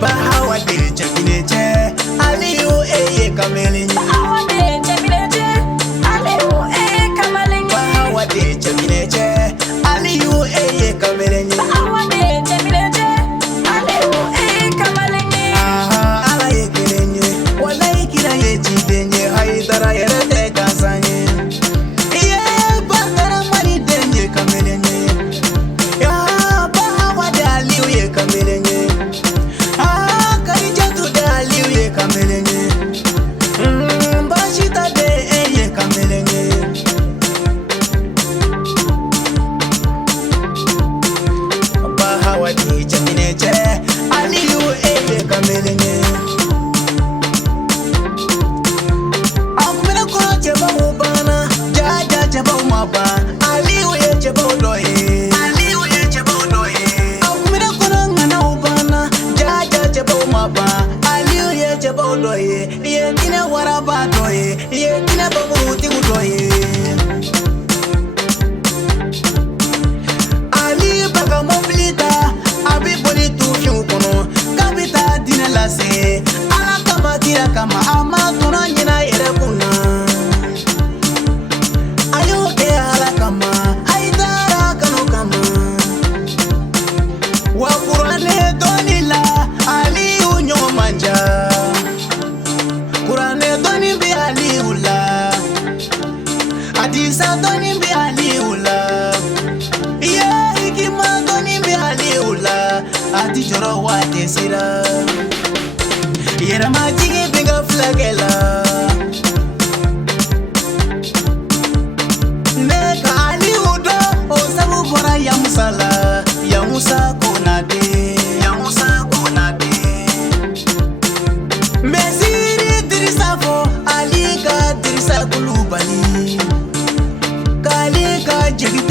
bahawa de jabineje aliyu eye kameli bahawa de jabineje aliyu eye kameli bahawa de jabineje aliyu eye kameli bahawa de jabineje aliyu eye kameli aha ala ye kelenye wallahi kira ye jidenye haidara yerete kasanye ye bangara mani denye kameli ya bahawa de aliyu ye kameli Jiggy